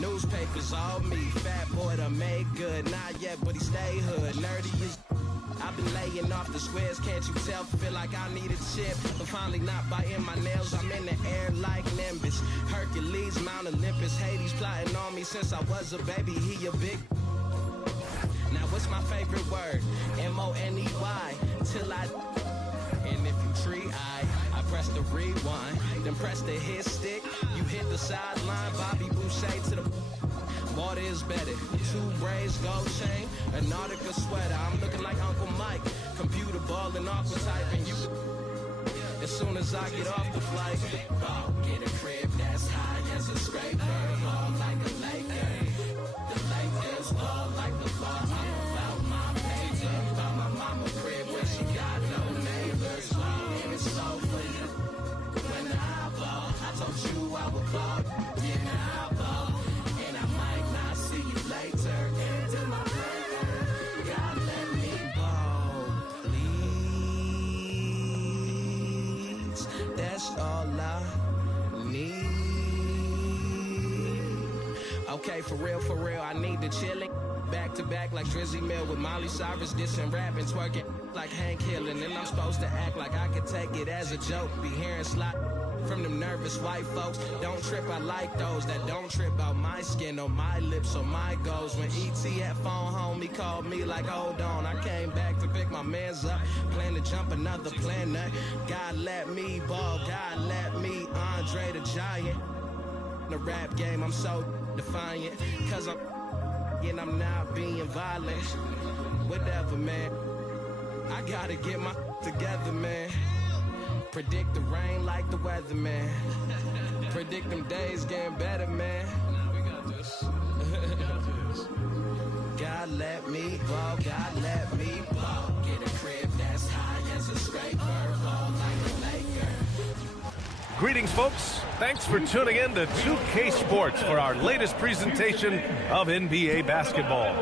Newspapers all me, fat boy to make good, not yet, but he stay hood. Nerdy is. I've been laying off the squares, can't you tell? Feel like I need a chip, but finally not biting my nails. I'm in the air like Nimbus. Hercules, Mount Olympus, Hades plotting on me since I was a baby. He a big. Now what's my favorite word? M-O-N-E-Y. Till I. And if you tree, I press the rewind, then press the hit stick. You hit the sideline, Bobby Boucher to the. Water is better. 2 braids, gold chain, a Nautica sweater. I'm looking like Uncle Mike. Computer ball and aqua typing. You. As soon as I get off the flight, get a crib that's high as a scraper. Ball like a Laker. The Lakers ball like the ball. I'm about my paper. About my mama crib where she got no neighbors. And it's so for you. When I ball, I told you I would ball. Yeah, I ball. And I might not see you later. Into my breaker. God, let me ball, please. That's all I need. Okay, for real, I need the chillin'. Back to back like Drizzy Mill with Miley Cyrus dissing, rapping, twerking like Hank Hill. And then I'm supposed to act like I could take it as a joke. Be hearing slot from them nervous white folks. Don't trip, I like those that don't trip out my skin or my lips or my goals. When E.T. had phone home, he called me like, hold on. I came back to pick my mans up, plan to jump another planet. God let me ball, God let me Andre the Giant. The rap game, I'm so defiant, cause and I'm not being violent. Whatever, man. I gotta get my together, man. Predict the rain like the weather, man. Predict them days getting better, man. We got this. God let me ball, God let me ball. Get a crib that's high as a scraper. Ball like a Laker. Greetings, folks. Thanks for tuning in to 2K Sports for our latest presentation of NBA basketball.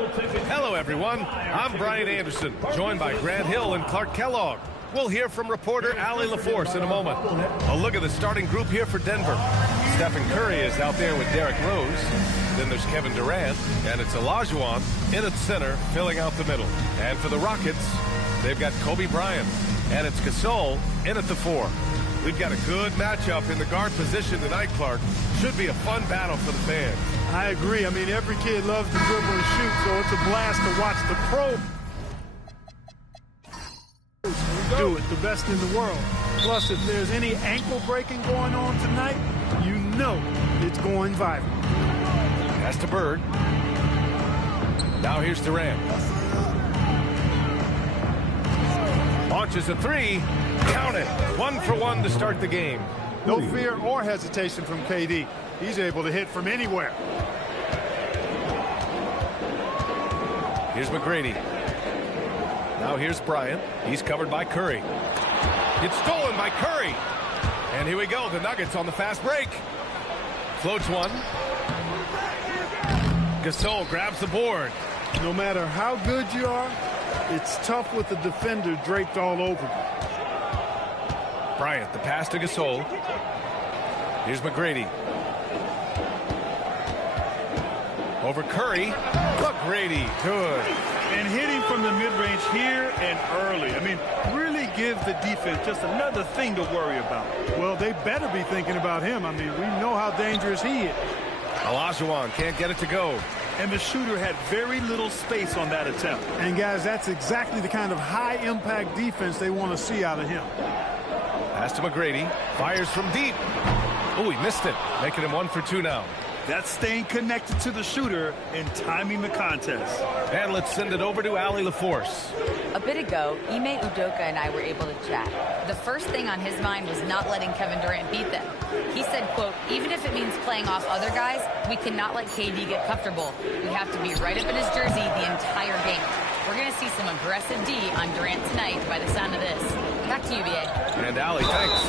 Hello, everyone. I'm Brian Anderson, joined by Grant Hill and Clark Kellogg. We'll hear from reporter Allie LaForce in a moment. A look at the starting group here for Denver. Stephen Curry is out there with Derrick Rose. Then there's Kevin Durant, and it's Olajuwon in at center, filling out the middle. And for the Rockets, they've got Kobe Bryant, and it's Gasol in at the 4. We've got a good matchup in the guard position tonight, Clark. Should be a fun battle for the fans. I agree. I mean, every kid loves to dribble and shoot, so it's a blast to watch the pro do it, the best in the world. Plus, if there's any ankle breaking going on tonight, you know it's going viral. Pass to Bird. Now here's Durant. Launches a 3. Count it. 1 for 1 to start the game. No fear or hesitation from KD. He's able to hit from anywhere. Here's McGrady. Now here's Bryant. He's covered by Curry. It's stolen by Curry. And here we go. The Nuggets on the fast break. Floats one. Gasol grabs the board. No matter how good you are, it's tough with the defender draped all over you. Bryant, the pass to Gasol. Here's McGrady. Over Curry. McGrady, good. And hitting from the mid-range here and early. I mean, really gives the defense just another thing to worry about. Well, they better be thinking about him. I mean, we know how dangerous he is. Olajuwon can't get it to go. And the shooter had very little space on that attempt. And, guys, that's exactly the kind of high-impact defense they want to see out of him. Pass to McGrady. Fires from deep. Oh, he missed it. Making him 1 for 2 now. That's staying connected to the shooter and timing the contest. And let's send it over to Allie LaForce. A bit ago, Ime Udoka and I were able to chat. The first thing on his mind was not letting Kevin Durant beat them. He said, quote, even if it means playing off other guys, we cannot let KD get comfortable. We have to be right up in his jersey the entire game. We're going to see some aggressive D on Durant tonight by the sound of this. Back to you, B.A. And Allie, thanks.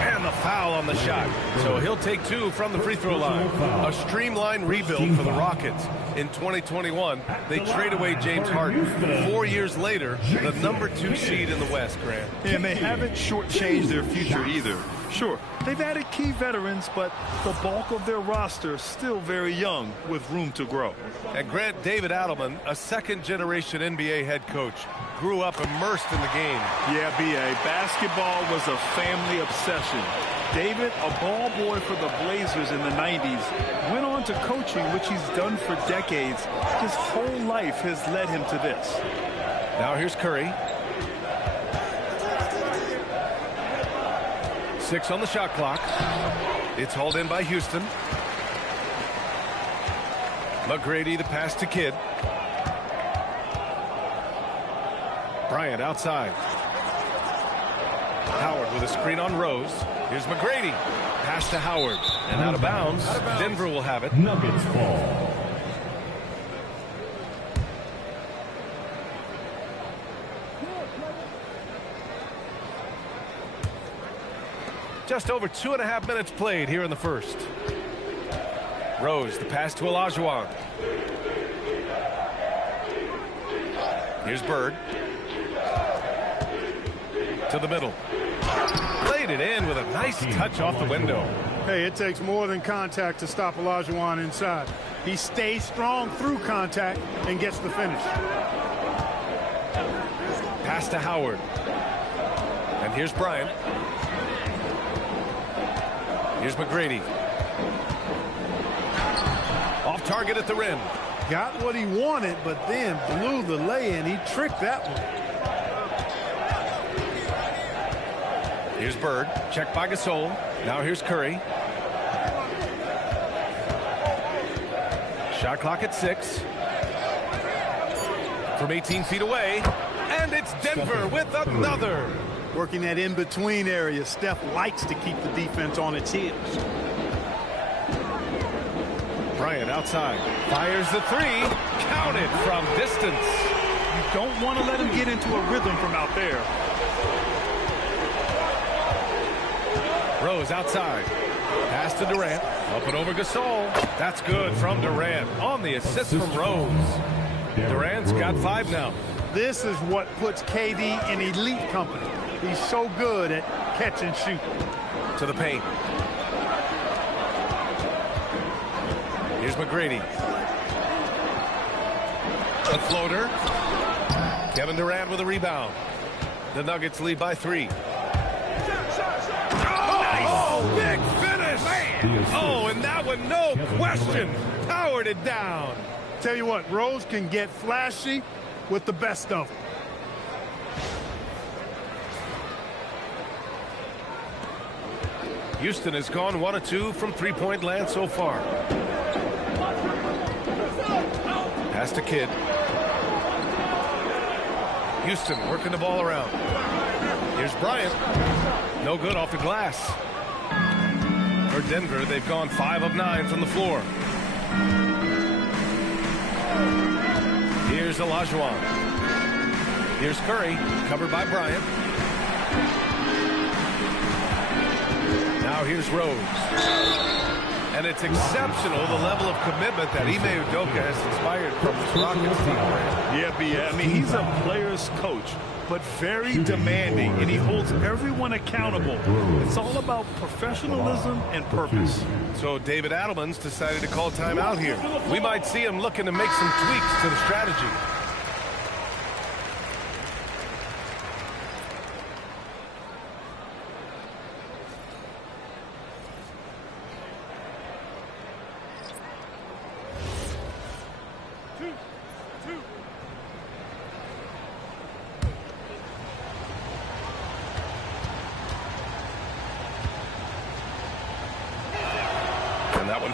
And the foul on the shot. So he'll take 2 from the free throw line. A streamlined rebuild for the Rockets. In 2021, they trade away James Harden. 4 years later, the #2 seed in the West, Grant. Yeah, and they haven't shortchanged their future either. Sure, they've added key veterans, but the bulk of their roster is still very young with room to grow. And Grant, David Adelman, a second-generation NBA head coach, grew up immersed in the game. Yeah, B.A., basketball was a family obsession. David, a ball boy for the Blazers in the 90s, went on to coaching, which he's done for decades. His whole life has led him to this. Now here's Curry. 6 on the shot clock. It's hauled in by Houston. McGrady, the pass to Kidd. Bryant outside. Howard with a screen on Rose. Here's McGrady. Pass to Howard. And out of bounds. Denver will have it. Nuggets ball. Just over 2.5 minutes played here in the first. Rose, the pass to Olajuwon. Here's Bird. To the middle. Played it in with a nice touch off the window. Hey, it takes more than contact to stop Olajuwon inside. He stays strong through contact and gets the finish. Pass to Howard. And here's Bryant. Here's McGrady. Off target at the rim. Got what he wanted, but then blew the lay-in. He tricked that one. Here's Bird. Checked by Gasol. Now here's Curry. Shot clock at 6. From 18 feet away. And it's Denver with another. Working that in-between area. Steph likes to keep the defense on its heels. Bryant outside. Fires the 3. Counted from distance. You don't want to let him get into a rhythm from out there. Rose outside. Pass to Durant. Up and over Gasol. That's good from Durant on the assist from Rose. Durant's got 5 now. This is what puts KD in elite company. He's so good at catch and shoot. To the paint. Here's McGrady. A floater. Kevin Durant with a rebound. The Nuggets lead by 3. Oh, big finish! Man. Oh, and that one, no question, powered it down. Tell you what, Rose can get flashy with the best of them. Houston has gone 1 of 2 from three-point land so far. Pass to Kidd. Houston working the ball around. Here's Bryant. No good off the glass. For Denver, they've gone 5 of 9 from the floor. Here's Olajuwon. Here's Curry, covered by Bryant. Now here's Rose. And it's exceptional, the level of commitment that Ime Udoka has inspired from his Rockets team. Yeah, I mean, he's a player's coach, but very demanding, and he holds everyone accountable. It's all about professionalism and purpose. So David Adelman's decided to call timeout here. We might see him looking to make some tweaks to the strategy.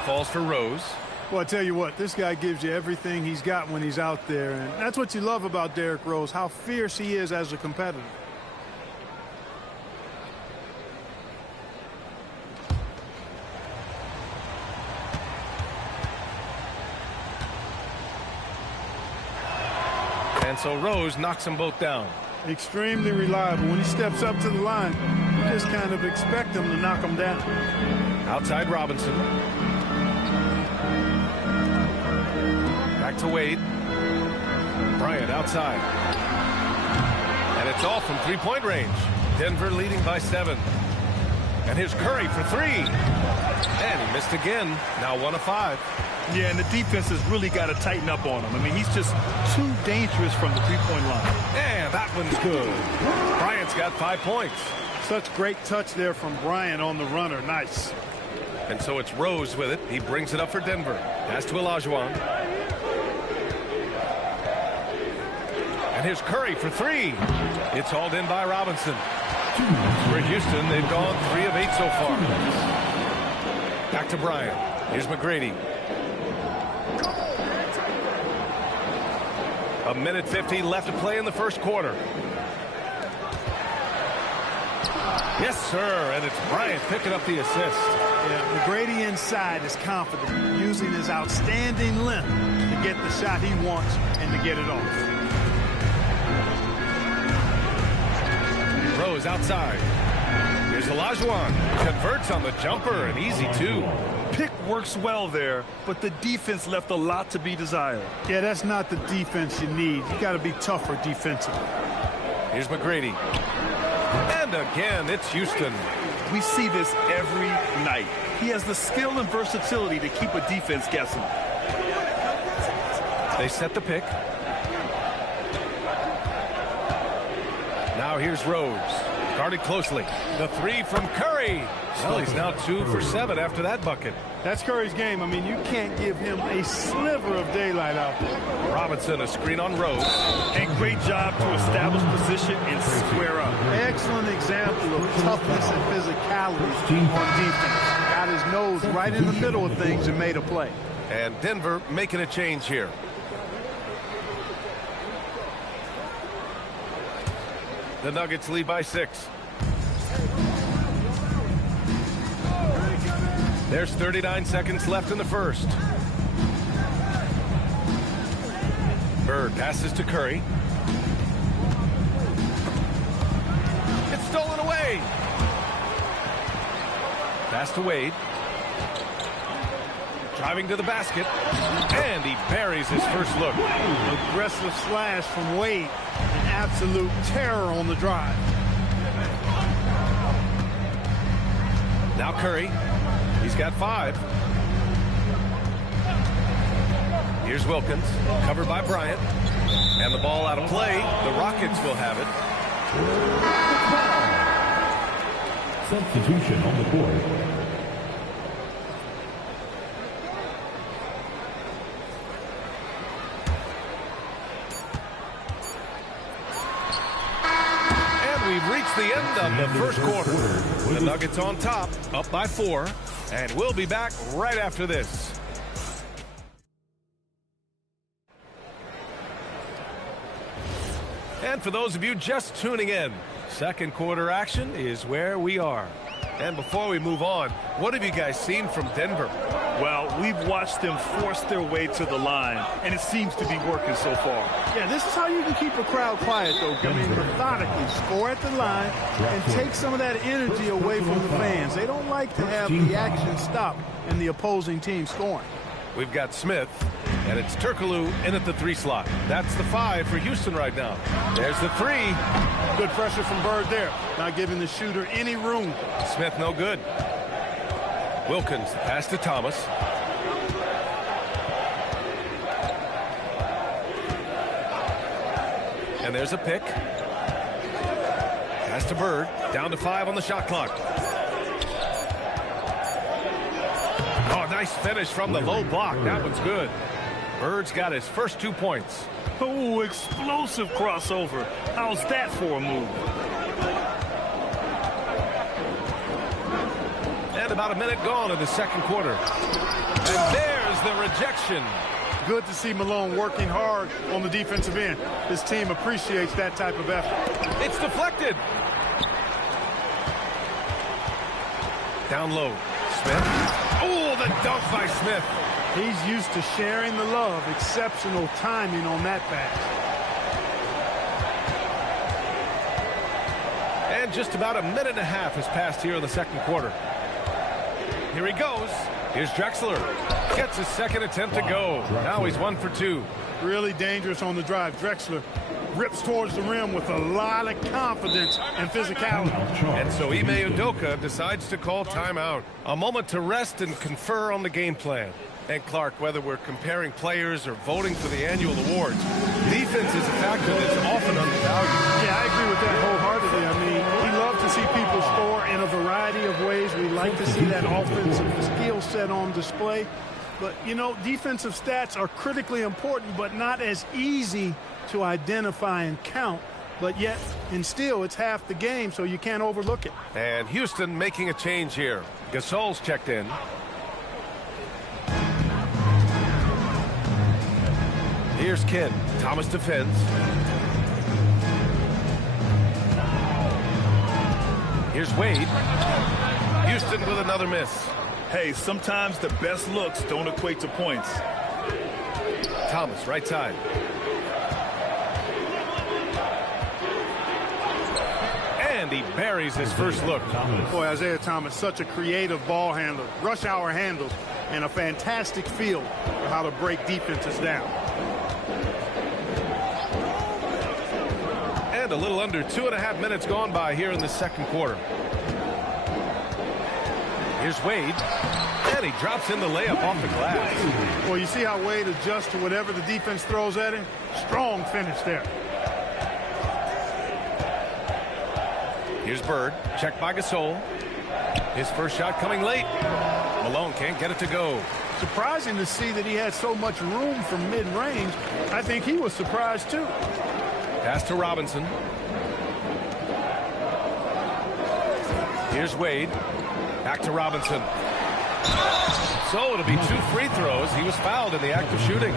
Falls for Rose. Well, I tell you what, this guy gives you everything he's got when he's out there, and that's what you love about Derrick Rose, how fierce he is as a competitor. And so Rose knocks them both down. Extremely reliable. When he steps up to the line, you just kind of expect him to knock them down. Outside Robinson. Back to Wade. Bryant outside. And it's off from three-point range. Denver leading by 7. And here's Curry for 3. And he missed again. Now 1 of 5. Yeah, and the defense has really got to tighten up on him. I mean, he's just too dangerous from the three-point line. And that one's good. Bryant's got 5 points. Such great touch there from Bryant on the runner. Nice. And so it's Rose with it. He brings it up for Denver. Pass to Olajuwon. And here's Curry for 3. It's hauled in by Robinson. For Houston, they've gone 3 of 8 so far. Back to Bryant. Here's McGrady. 1:50 left to play in the first quarter. Yes, sir, and it's Bryant picking up the assist. Yeah, McGrady inside is confident, using his outstanding length to get the shot he wants and to get it off. Rose outside. Here's Olajuwon. Converts on the jumper, and easy 2. Pick works well there, but the defense left a lot to be desired. Yeah, that's not the defense you need. You got to be tougher defensively. Here's McGrady. And again, it's Houston. We see this every night. He has the skill and versatility to keep a defense guessing. They set the pick. Now here's Rose. Guarded closely. The 3 from Curry. Well, he's now 2 for 7 after that bucket. That's Curry's game. I mean, you can't give him a sliver of daylight out there. Robinson, a screen on Rose. And great job to establish position and square up. Excellent example of toughness and physicality on defense. Got his nose right in the middle of things and made a play. And Denver making a change here. The Nuggets lead by 6. There's 39 seconds left in the first. Bird passes to Curry. It's stolen away. Pass to Wade. driving to the basket, and he buries his first look. Aggressive slash from Wade. An absolute terror on the drive. Now Curry. He's got 5. Here's Wilkins, covered by Bryant. And the ball out of play. The Rockets will have it. Substitution on the court. And we've reached the end of the first quarter. The Nuggets on top, up by 4. And we'll be back right after this. And for those of you just tuning in, second quarter action is where we are. And before we move on, what have you guys seen from Denver? Well, we've watched them force their way to the line, and it seems to be working so far. Yeah, this is how you can keep a crowd quiet, though. I mean, methodically score at the line and take some of that energy away from the fans. They don't like to have the action stop and the opposing team scoring. We've got Smith, and it's Turkoglu in at the 3 slot. That's the 5 for Houston right now. There's the 3. Good pressure from Bird there. Not giving the shooter any room. Smith no good. Wilkins, pass to Thomas. And there's a pick. Pass to Bird. Down to 5 on the shot clock. Oh, nice finish from the low block. That one's good. Bird's got his first 2 points. Oh, explosive crossover. How's that for a move? And about a minute gone in the second quarter. And there's the rejection. Good to see Malone working hard on the defensive end. His team appreciates that type of effort. It's deflected. Down low. Smith. Oh, the dunk by Smith. He's used to sharing the love. Exceptional timing on that pass. And just about a minute and a half has passed here in the second quarter. Here he goes. Here's Drexler. Gets his second attempt to go. Now he's 1 for 2. Really dangerous on the drive. Drexler rips towards the rim with a lot of confidence and physicality. And so Ime Udoka decides to call timeout. A moment to rest and confer on the game plan. And Clark, whether we're comparing players or voting for the annual awards, defense is a factor that's often undervalued. Yeah, I agree with that wholeheartedly. I mean, we love to see people score in a variety of ways. We like to see that offensive skill set on display. But, you know, defensive stats are critically important, but not as easy to identify and count. But yet, and still, it's half the game, so you can't overlook it. And Houston making a change here. Gasol's checked in. Here's Ken. Thomas defends. Here's Wade. Houston with another miss. Hey, sometimes the best looks don't equate to points. Thomas, right side. And he buries his first look. Boy, Isaiah Thomas, such a creative ball handler. Rush hour handles and a fantastic feel for how to break defenses down. And a little under 2.5 minutes gone by here in the second quarter. Here's Wade. And he drops in the layup off the glass. Well, you see how Wade adjusts to whatever the defense throws at him? Strong finish there. Here's Bird. Checked by Gasol. His first shot coming late. Malone can't get it to go. Surprising to see that he had so much room from mid-range. I think he was surprised, too. Pass to Robinson. Here's Wade. Back to Robinson. So it'll be 2 free throws. He was fouled in the act of shooting.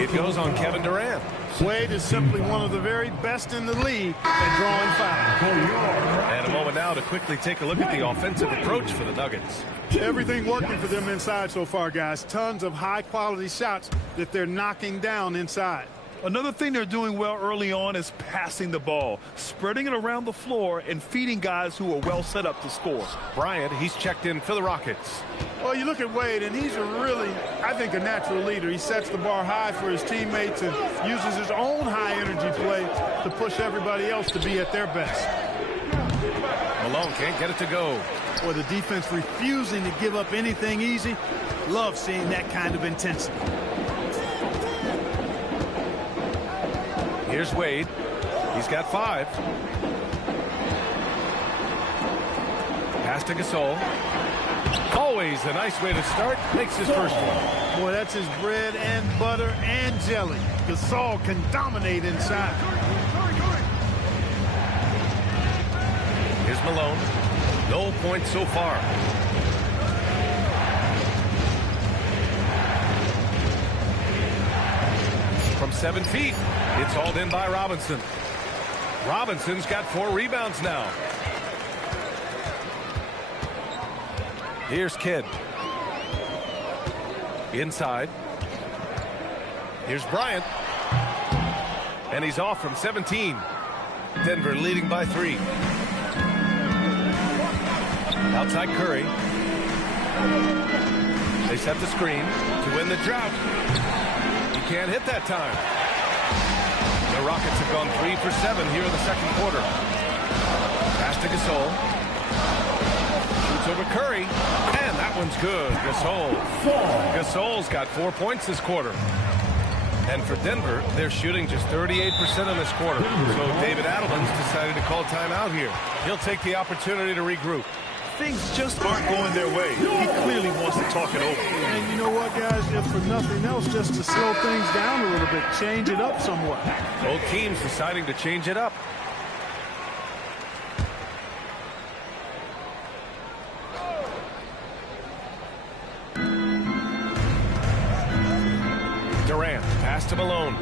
It goes on Kevin Durant. Wade is simply one of the very best in the league at drawing fouls. And a moment now to quickly take a look at the offensive approach for the Nuggets. Everything working for them inside so far, guys. Tons of high-quality shots that they're knocking down inside. Another thing they're doing well early on is passing the ball, spreading it around the floor and feeding guys who are well set up to score. Bryant, he's checked in for the Rockets. Well, you look at Wade, and he's I think, a natural leader. He sets the bar high for his teammates and uses his own high-energy play to push everybody else to be at their best. Malone can't get it to go. Or the defense refusing to give up anything easy. Love seeing that kind of intensity. Here's Wade. He's got 5. Pass to Gasol. Always a nice way to start. Makes his first one. Boy, that's his bread and butter and jelly. Gasol can dominate inside. Here's Malone. No points so far. From 7 feet, it's hauled in by Robinson. Robinson's got 4 rebounds now. Here's Kidd. Inside. Here's Bryant. And he's off from 17. Denver leading by 3. Outside Curry. They set the screen to win the drought. He can't hit that time. The Rockets have gone 3 for 7 here in the second quarter. Pass to Gasol. Shoots over Curry. And that one's good. Gasol's got 4 points this quarter. And for Denver, they're shooting just 38% in this quarter. So David Adelman's decided to call timeout here. He'll take the opportunity to regroup. Things just aren't going their way. He clearly wants to talk it over. And you know what, guys? If for nothing else, just to slow things down a little bit, change it up somewhat. Both teams deciding to change it up. Durant, pass to Malone.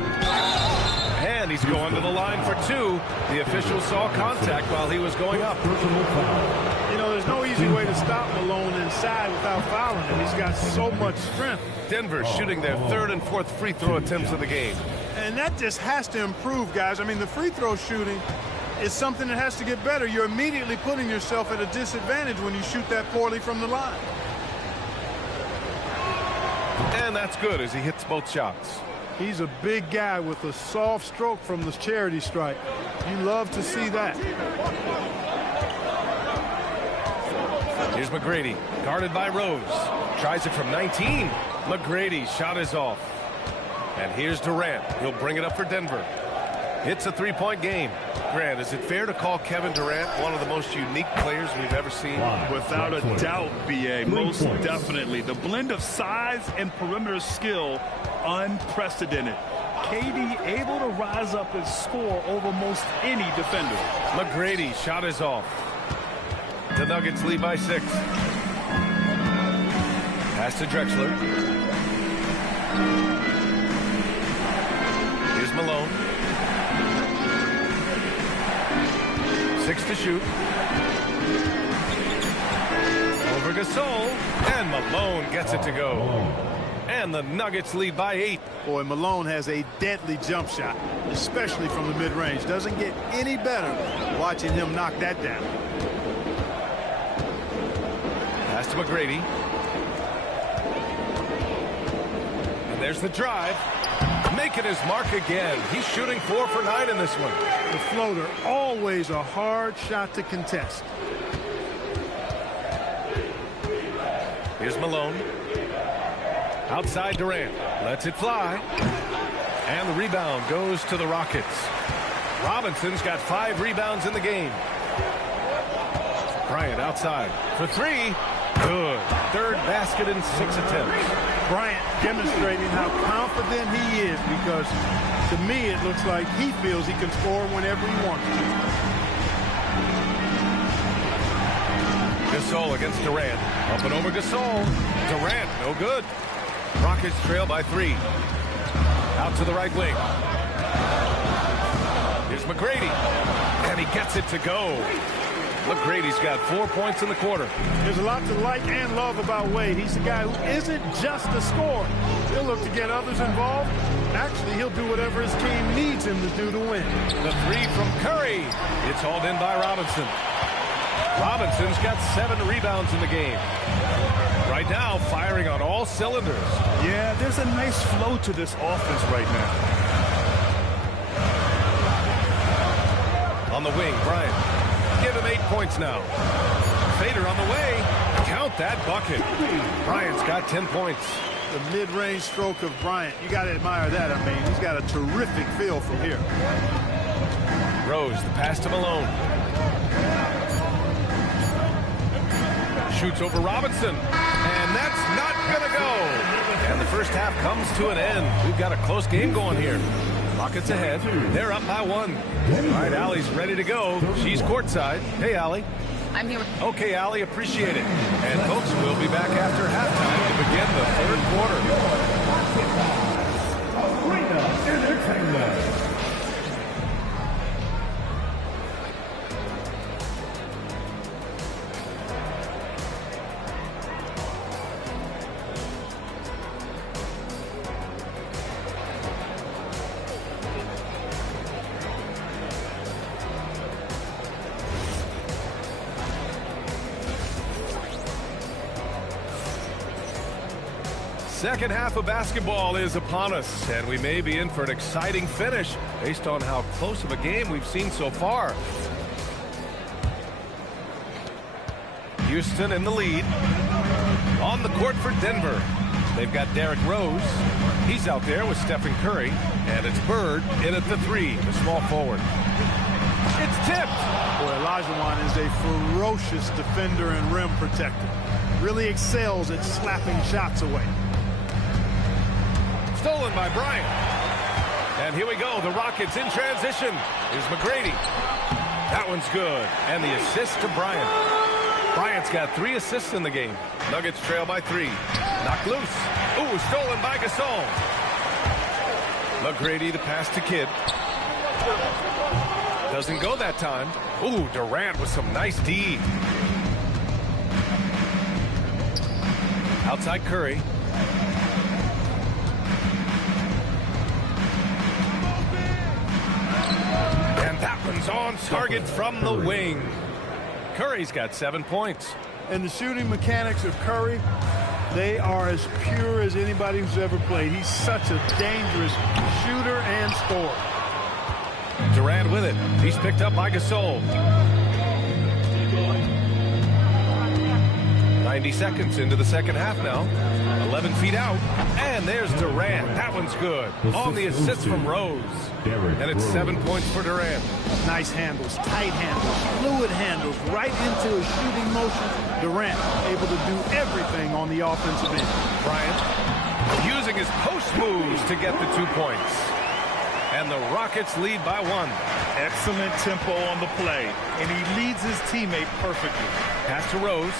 And he's going to the line for 2. The official saw contact while he was going up. You know, there's no easy way to stop Malone inside without fouling him. He's got so much strength. Denver shooting their 3rd and 4th free throw attempts of the game. And that just has to improve, guys. I mean, the free throw shooting is something that has to get better. You're immediately putting yourself at a disadvantage when you shoot that poorly from the line. And that's good as he hits both shots. He's a big guy with a soft stroke from the charity stripe. You love to see that. Here's McGrady, guarded by Rose. Tries it from 19. McGrady's shot is off. And here's Durant. He'll bring it up for Denver. It's a 3-point game. Grant, is it fair to call Kevin Durant one of the most unique players we've ever seen? Without a doubt, B.A. Most definitely. The blend of size and perimeter skill, unprecedented. KD able to rise up and score over most any defender. McGrady's shot is off. The Nuggets lead by 6. Pass to Drexler. Here's Malone. 6 to shoot. Over Gasol. And Malone gets it to go. And the Nuggets lead by 8. Boy, Malone has a deadly jump shot, especially from the mid-range. Doesn't get any better watching him knock that down. Pass to McGrady. And there's the drive. Making his mark again. He's shooting 4 for 9 in this one. The floater, always a hard shot to contest. Here's Malone. Outside Durant. Lets it fly. And the rebound goes to the Rockets. Robinson's got 5 rebounds in the game. Bryant outside for 3. Good. 3rd basket in 6 attempts. Bryant demonstrating how confident he is, because to me it looks like he feels he can score whenever he wants to. Gasol against Durant. Up and over Gasol. Durant, no good. Rockets trail by 3. Out to the right wing. Here's McGrady. And he gets it to go. McGrady's got 4 points in the quarter. There's a lot to like and love about Wade. He's the guy who isn't just a scorer. He'll look to get others involved. Actually, he'll do whatever his team needs him to do to win. The three from Curry. It's hauled in by Robinson. Robinson's got 7 rebounds in the game. Right now, firing on all cylinders. Yeah, there's a nice flow to this offense right now. On the wing, Bryant. Give him 8 points now. Fader on the way. Count that bucket. Bryant's got 10 points. The mid-range stroke of Bryant. You got to admire that. I mean, he's got a terrific feel from here. Rose, the pass to Malone. Shoots over Robinson. And that's not going to go. And the first half comes to an end. We've got a close game going here. Rockets ahead. They're up by 1. All right, Allie's ready to go. She's courtside. Hey, Allie. I'm here. Okay, Allie, appreciate it. And, folks, we'll be back after halftime to begin the third quarter. Arena Entertainment. Second half of basketball is upon us, and we may be in for an exciting finish based on how close of a game we've seen so far. Houston in the lead. On the court for Denver. They've got Derrick Rose. He's out there with Stephen Curry, and it's Bird in at the 3, the small forward. It's tipped. Boy, Olajuwon is a ferocious defender and rim protector. Really excels at slapping shots away. Stolen by Bryant. And here we go. The Rockets in transition. Here's McGrady. That one's good. And the assist to Bryant. Bryant's got 3 assists in the game. Nuggets trail by 3. Knocked loose. Ooh, stolen by Gasol. McGrady, the pass to Kidd. Doesn't go that time. Ooh, Durant with some nice D. Outside Curry. And that one's on target from the wing. Curry's got 7 points. And the shooting mechanics of Curry, they are as pure as anybody who's ever played. He's such a dangerous shooter and scorer. Durant with it. He's picked up by Gasol. 90 seconds into the second half now. 11 feet out. And there's Durant. That one's good. On the assist from Rose. And it's 7 points for Durant. Nice handles, tight handles, fluid handles, right into a shooting motion. Durant able to do everything on the offensive end. Bryant using his post moves to get the 2 points. And the Rockets lead by 1. Excellent tempo on the play, and he leads his teammate perfectly. Pass to Rose.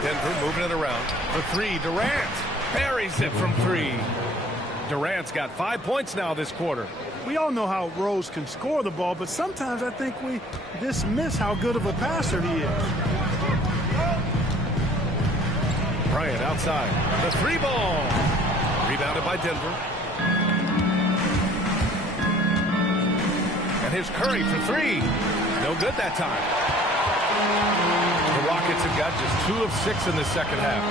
Denver moving it around. For 3, Durant buries it from 3. Durant's got 5 points now this quarter. We all know how Rose can score the ball, but sometimes I think we dismiss how good of a passer he is. Bryant outside. The 3 ball. Rebounded by Denver. And here's Curry for 3. No good that time. The Rockets have got just 2 of 6 in the second half.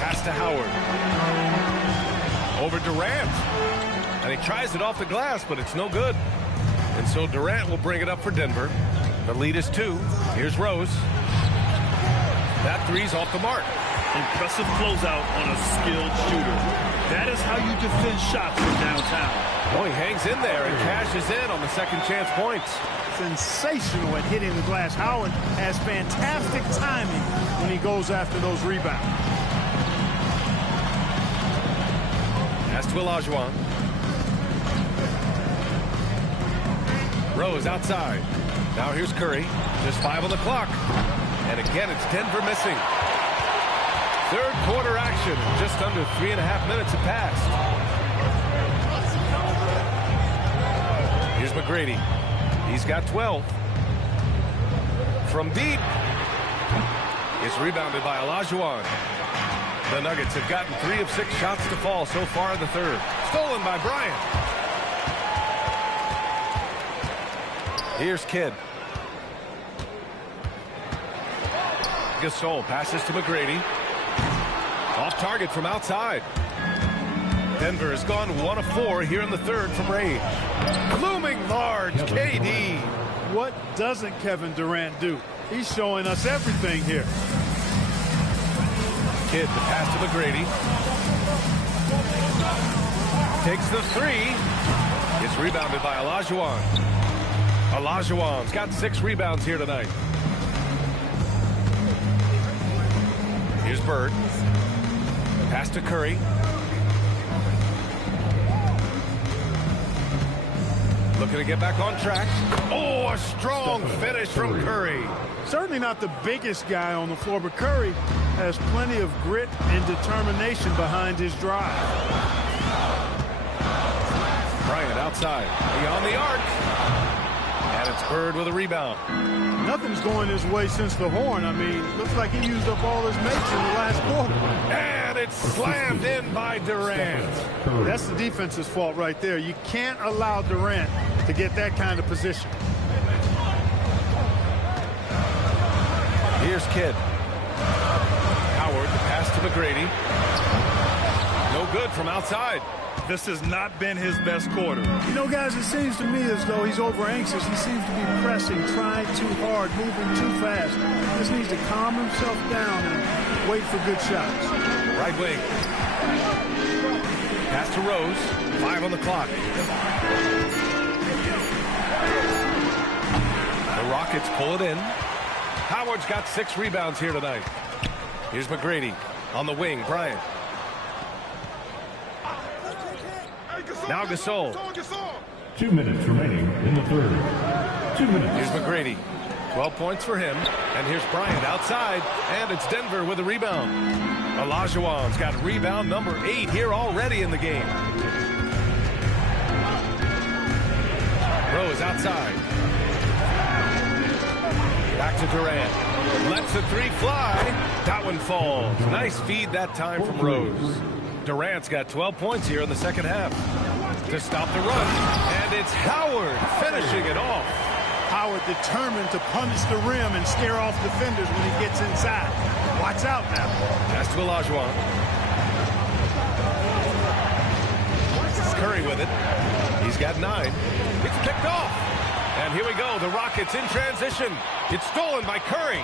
Pass to Howard. Over Durant. And he tries it off the glass, but it's no good. And so Durant will bring it up for Denver. The lead is 2. Here's Rose. That 3's off the mark. Impressive closeout on a skilled shooter. That is how you defend shots from downtown. Oh, he hangs in there and cashes in on the second chance points. Sensational at hitting the glass. Howard has fantastic timing when he goes after those rebounds. Pass to Olajuwon. Rose outside. Now here's Curry. Just 5 on the clock. And again, it's Denver missing. Third quarter action. Just under 3.5 minutes have passed. Here's McGrady. He's got 12. From deep. It's rebounded by Olajuwon. The Nuggets have gotten 3 of 6 shots to fall so far in the third. Stolen by Bryant. Here's Kidd. Gasol passes to McGrady. Off target from outside. Denver has gone 1 of 4 here in the third from range. Looming large, KD. What doesn't Kevin Durant do? He's showing us everything here. Kidd, the pass to McGrady. Takes the 3. It's rebounded by Olajuwon. Olajuwon's got 6 rebounds here tonight. Here's Bird. Pass to Curry. Looking to get back on track. Oh, a strong finish from Curry. Certainly not the biggest guy on the floor, but Curry has plenty of grit and determination behind his drive. Bryant outside. Beyond the arc. And it's Bird with a rebound. Nothing's going his way since the horn. I mean, looks like he used up all his mates in the last quarter. And it's slammed in by Durant. That's the defense's fault right there. You can't allow Durant to get that kind of position. Here's Kidd. Howard, the pass to McGrady. No good from outside. This has not been his best quarter. You know, guys, it seems to me as though he's over anxious. He seems to be pressing, trying too hard, moving too fast. He just needs to calm himself down and wait for good shots. Right wing. Pass to Rose. 5 on the clock. The Rockets pull it in. Howard's got 6 rebounds here tonight. Here's McGrady on the wing. Bryant. Now Gasol. 2 minutes remaining in the third. 2 minutes. Here's McGrady. 12 points for him. And here's Bryant outside. And it's Denver with a rebound. Olajuwon's got rebound number 8 here already in the game. Rose outside. Back to Durant. Lets the 3 fly. That one falls. Nice feed that time from Rose. Durant's got 12 points here in the second half. To stop the run. And it's Howard finishing it off. Howard determined to punish the rim and scare off defenders when he gets inside. Watch out now. Pass to Olajuwon. Curry with it. He's got 9. It's picked off. And here we go. The Rockets in transition. It's stolen by Curry.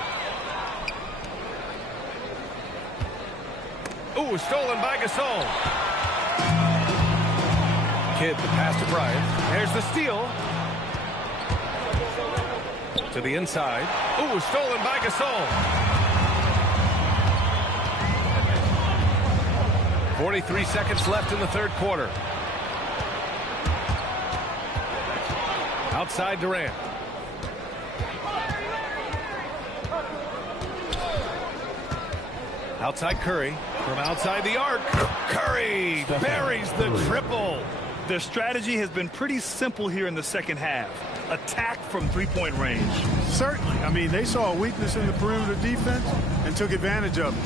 Ooh, stolen by Gasol. Kidd, the pass to Bryant. There's the steal. To the inside. Ooh, stolen by Gasol. 43 seconds left in the third quarter. Outside Durant. Outside Curry. From outside the arc. Curry buries the triple. Their strategy has been pretty simple here in the second half. Attack from 3-point range. Certainly. I mean, they saw a weakness in the perimeter defense and took advantage of it.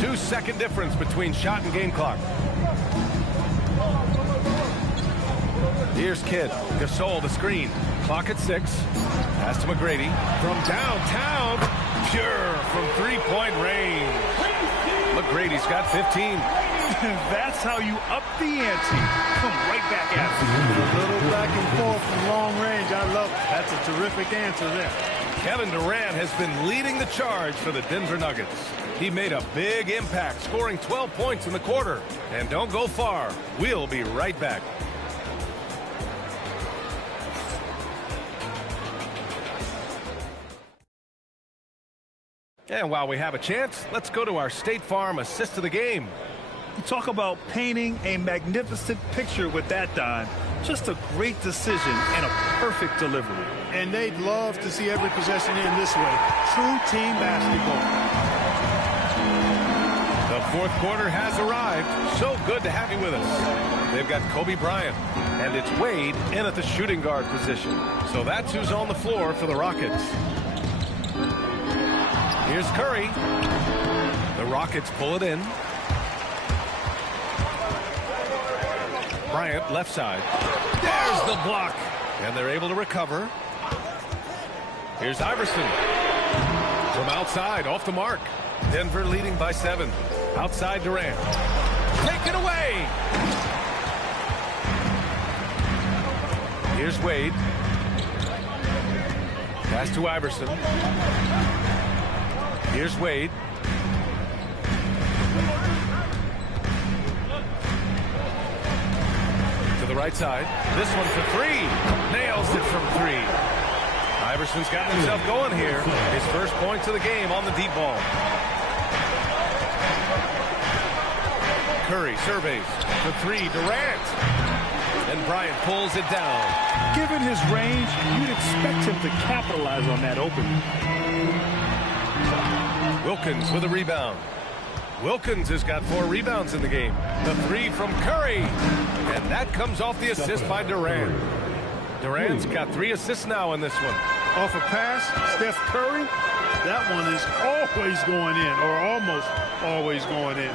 2-second difference between shot and game clock. Here's Kidd. Gasol, the screen. Clock at 6. Pass to McGrady. From downtown. Pure from 3-point range. McGrady's got 15. That's how you up the ante. Come right back at it. A little back and forth from long range. I love it. That's a terrific answer there. Kevin Durant has been leading the charge for the Denver Nuggets. He made a big impact, scoring 12 points in the quarter. And don't go far. We'll be right back. And while we have a chance, let's go to our State Farm assist of the game. You talk about painting a magnificent picture with that, Don. Just a great decision and a perfect delivery. And they'd love to see every possession in this way. True team basketball. The fourth quarter has arrived. So good to have you with us. They've got Kobe Bryant, and it's Wade in at the shooting guard position. So that's who's on the floor for the Rockets. Here's Curry. The Rockets pull it in. Bryant, left side. There's the block. And they're able to recover. Here's Iverson. From outside, off the mark. Denver leading by 7. Outside Durant. Taken away. Here's Wade. Pass to Iverson. Here's Wade. To the right side. This one for 3. Nails it from 3. Iverson's got himself going here. His first points of the game on the deep ball. Curry surveys for 3. Durant. And Bryant pulls it down. Given his range, you'd expect him to capitalize on that opening. Wilkins with a rebound. Wilkins has got 4 rebounds in the game. The 3 from Curry. And that comes off the assist by Durant. Durant's got 3 assists now in this one. Off a pass, Steph Curry, that one is always going in, or almost always going in.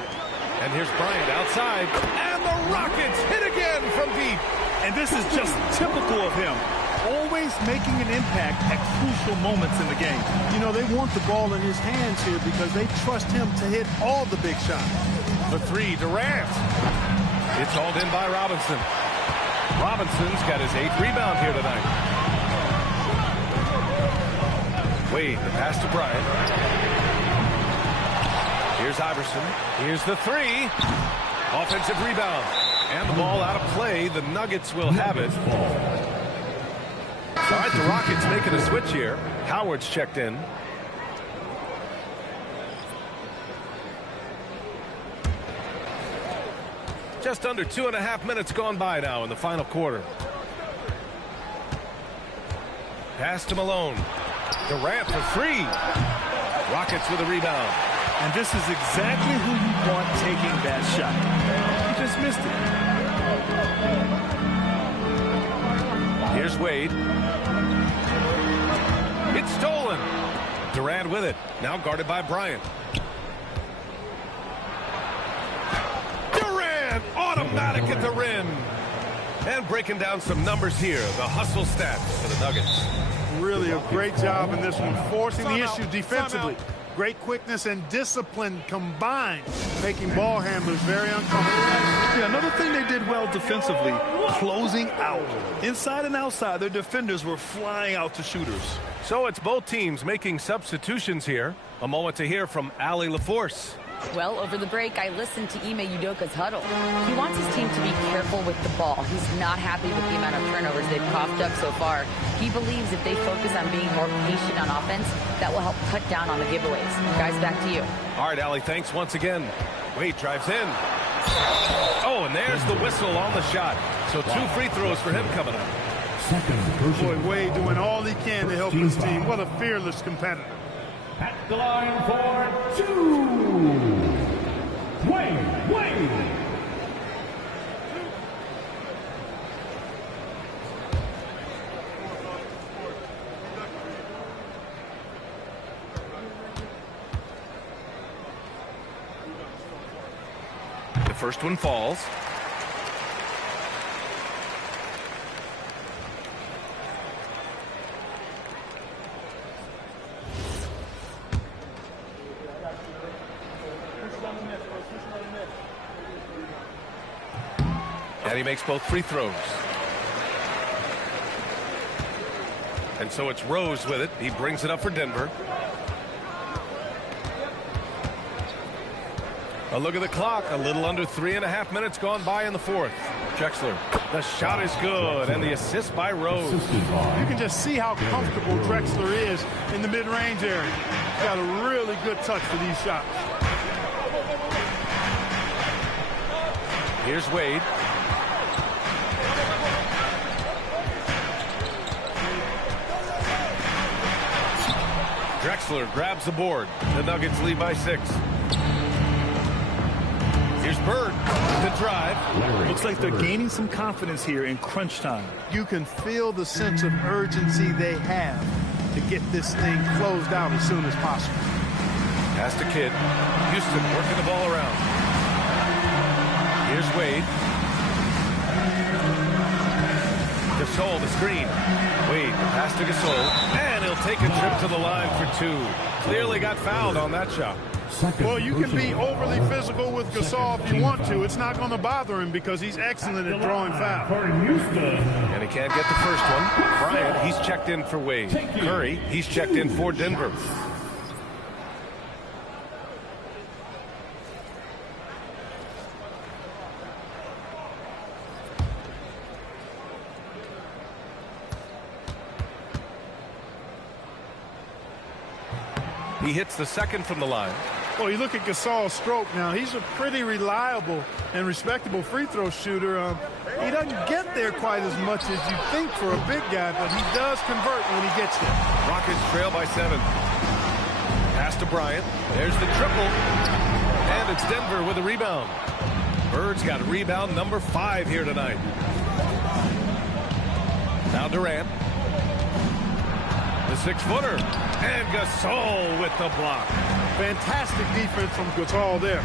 And here's Bryant outside, and the Rockets hit again from deep. And this is just typical of him, always making an impact at crucial moments in the game. You know, they want the ball in his hands here because they trust him to hit all the big shots. The 3, Durant. It's hauled in by Robinson. Robinson's got his 8th rebound here tonight. Wade, the pass to Bryant. Here's Iverson. Here's the 3. Offensive rebound. And the ball out of play. The Nuggets will have it. All right, the Rockets making a switch here. Howard's checked in. Just under 2.5 minutes gone by now in the final quarter. Pass to Malone. Durant for 3. Rockets with a rebound. And this is exactly who you want taking that shot. He just missed it. Here's Wade. It's stolen. Durant with it. Now guarded by Bryant. Durant automatic at the rim. And breaking down some numbers here. The hustle stats for the Nuggets. Really a great job in this one, forcing the issue defensively. Great quickness and discipline combined, making ball handlers very uncomfortable. Yeah, another thing they did well defensively, closing out. Inside and outside, their defenders were flying out to shooters. So it's both teams making substitutions here. A moment to hear from Allie LaForce. Well, over the break, I listened to Ime Udoka's huddle. He wants his team to be careful with the ball. He's not happy with the amount of turnovers they've coughed up so far. He believes if they focus on being more patient on offense, that will help cut down on the giveaways. Guys, back to you. All right, Allie, thanks once again. Wade drives in. Oh, and there's the whistle on the shot. So 2 free throws for him coming up. Boy, Wade doing all he can to help his team. What a fearless competitor. At the line for 2. Wade. The first one falls. And he makes both free throws. And so it's Rose with it. He brings it up for Denver. A look at the clock. A little under 3.5 minutes gone by in the fourth. Drexler. The shot is good. And the assist by Rose. You can just see how comfortable Drexler is in the mid-range area. He's got a really good touch for these shots. Here's Wade. Drexler grabs the board. The Nuggets lead by 6. Bird to drive. Looks like they're gaining some confidence here in crunch time. You can feel the sense of urgency they have to get this thing closed out as soon as possible. Pass to Kidd. Houston working the ball around. Here's Wade. Gasol the screen. Wade pass to Gasol. And he'll take a trip to the line for two. Clearly got fouled on that shot. Well, you can be overly physical with Gasol if you want to. It's not going to bother him because he's excellent at drawing fouls. And he can't get the first one. Bryant, he's checked in for Wade. Curry, he's checked in for Denver. He hits the second from the line. Well, you look at Gasol's stroke now. He's a pretty reliable and respectable free throw shooter. He doesn't get there quite as much as you think for a big guy, but he does convert when he gets there. Rockets trail by 7. Pass to Bryant. There's the triple. And it's Denver with a rebound. Bird's got rebound number 5 here tonight. Now Durant. The 6-footer. And Gasol with the block. Fantastic defense from Gasol there.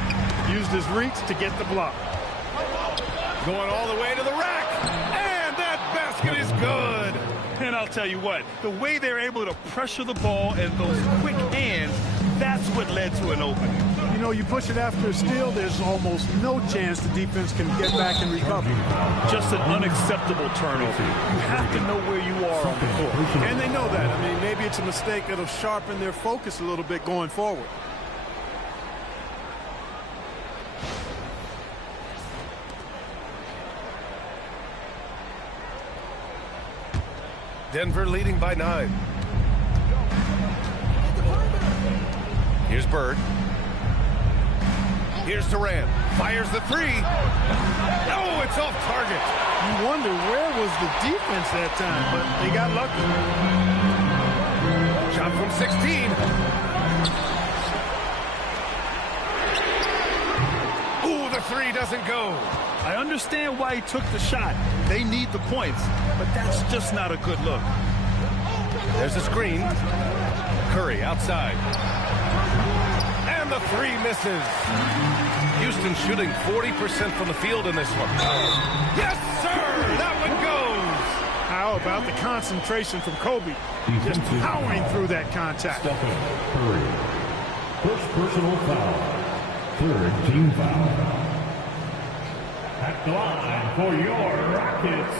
Used his reach to get the block. Going all the way to the rack. And that basket is good. And I'll tell you what, the way they're able to pressure the ball and those quick hands, that's what led to an opening. You know, you push it after a steal, there's almost no chance the defense can get back and recover. Just an unacceptable turnover. You have to know where you are on the court. And they know that. I mean, maybe it's a mistake that'll sharpen their focus a little bit going forward. Denver leading by 9. Here's Bird. Here's Durant. Fires the 3. Oh, it's off target. You wonder where was the defense that time, but they got lucky. Shot from 16. Ooh, the 3 doesn't go. I understand why he took the shot. They need the points, but that's just not a good look. There's a screen. Curry outside. And the 3 misses. Houston shooting 40% from the field in this one. Yes, sir! That one goes! How about the concentration from Kobe? Just powering through that contact. Curry. First personal foul. Third team foul. At the line for your Rockets,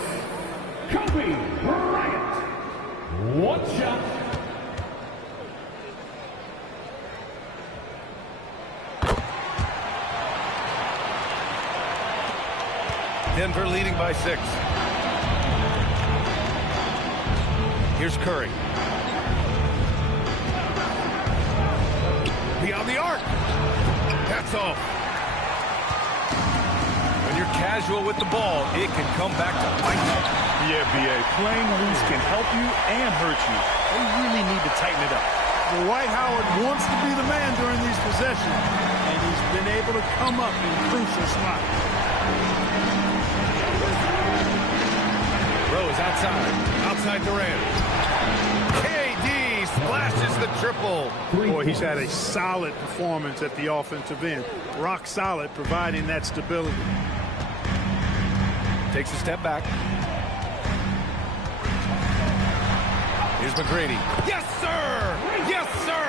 Kobe Bryant. One shot. Denver leading by 6. Here's Curry. Beyond the arc. That's off. When you're casual with the ball, it can come back to bite you. Yeah, B.A. Playing loose can help you and hurt you. They really need to tighten it up. Dwight Howard wants to be the man during these possessions, and he's been able to come up in crucial spots. Rose outside Durant. KD splashes the triple. Boy, he's had a solid performance at the offensive end. Rock solid, providing that stability. Takes a step back. Here's McGrady. Yes, sir! Yes, sir!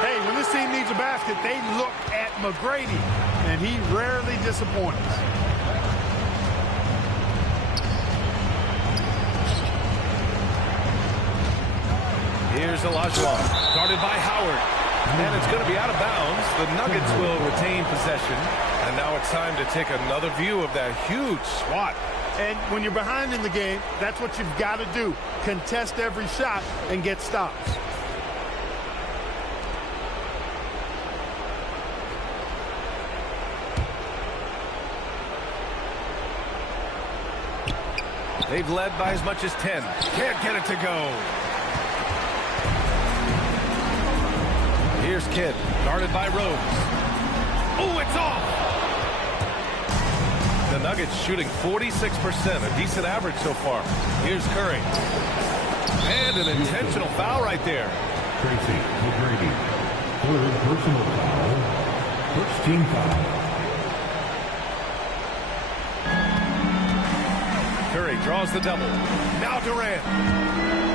Hey, when this team needs a basket, they look at McGrady, and he rarely disappoints. Here's Olajuwon, guarded by Howard. And it's going to be out of bounds. The Nuggets will retain possession. And now it's time to take another view of that huge swat. And when you're behind in the game, that's what you've got to do. Contest every shot and get stops. They've led by as much as 10. Can't get it to go. Here's Kidd, guarded by Rose. Oh, it's off! The Nuggets shooting 46%, a decent average so far. Here's Curry. And an intentional foul right there. Tracy McGrady. Third personal foul. First team foul. Curry draws the double. Now Durant.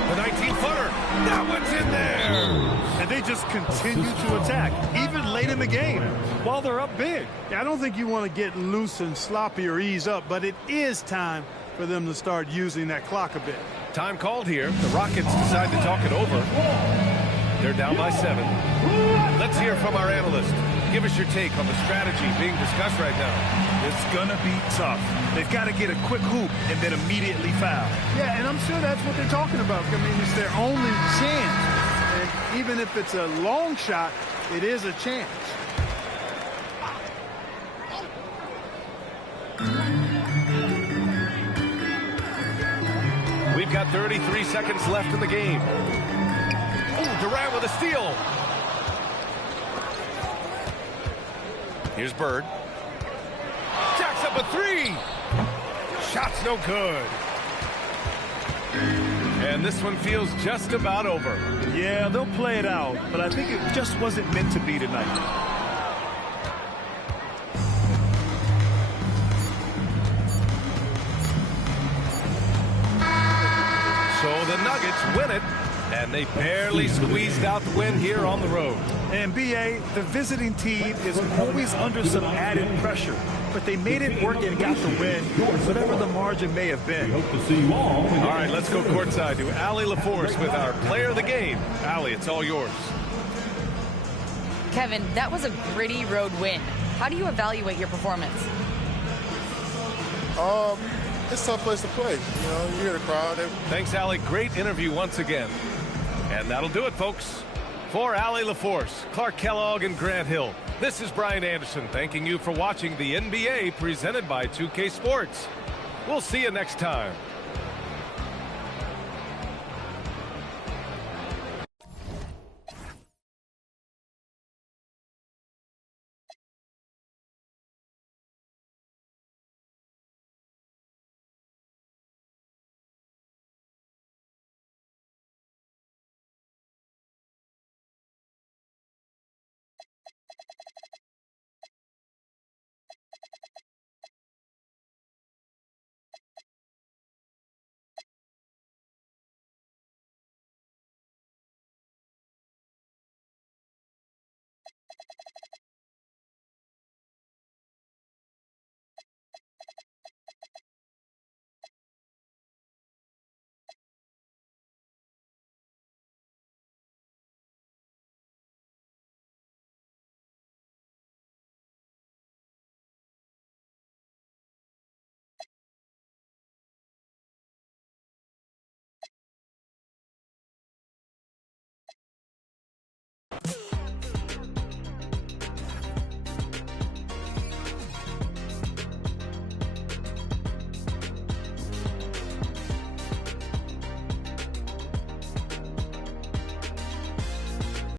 The 19-footer. That one's in there. And they just continue to attack, even late in the game, while they're up big. Yeah, I don't think you want to get loose and sloppy or ease up, but it is time for them to start using that clock a bit. Time called here. The Rockets decide to talk it over. They're down by 7. Let's hear from our analyst. Give us your take on the strategy being discussed right now. It's going to be tough. They've got to get a quick hoop and then immediately foul. Yeah, and I'm sure that's what they're talking about. I mean, it's their only chance. And even if it's a long shot, it is a chance. We've got 33 seconds left in the game. Oh, Durant with a steal. Here's Bird. Jacks up a 3. Shot's no good. And this one feels just about over. Yeah, they'll play it out, but I think it just wasn't meant to be tonight. So the Nuggets win it, and they barely squeezed out the win here on the road. And B.A., the visiting team is always under some added pressure, but they made it work and got the win, whatever the margin may have been. Hope to see you all. All right, let's go courtside to Allie LaForce with our player of the game. Allie, it's all yours. Kevin, that was a gritty road win. How do you evaluate your performance? It's a tough place to play. You know, you hear the crowd. Thanks, Allie. Great interview once again. And that'll do it, folks. For Allie LaForce, Clark Kellogg, and Grant Hill, this is Brian Anderson thanking you for watching the NBA presented by 2K Sports. We'll see you next time.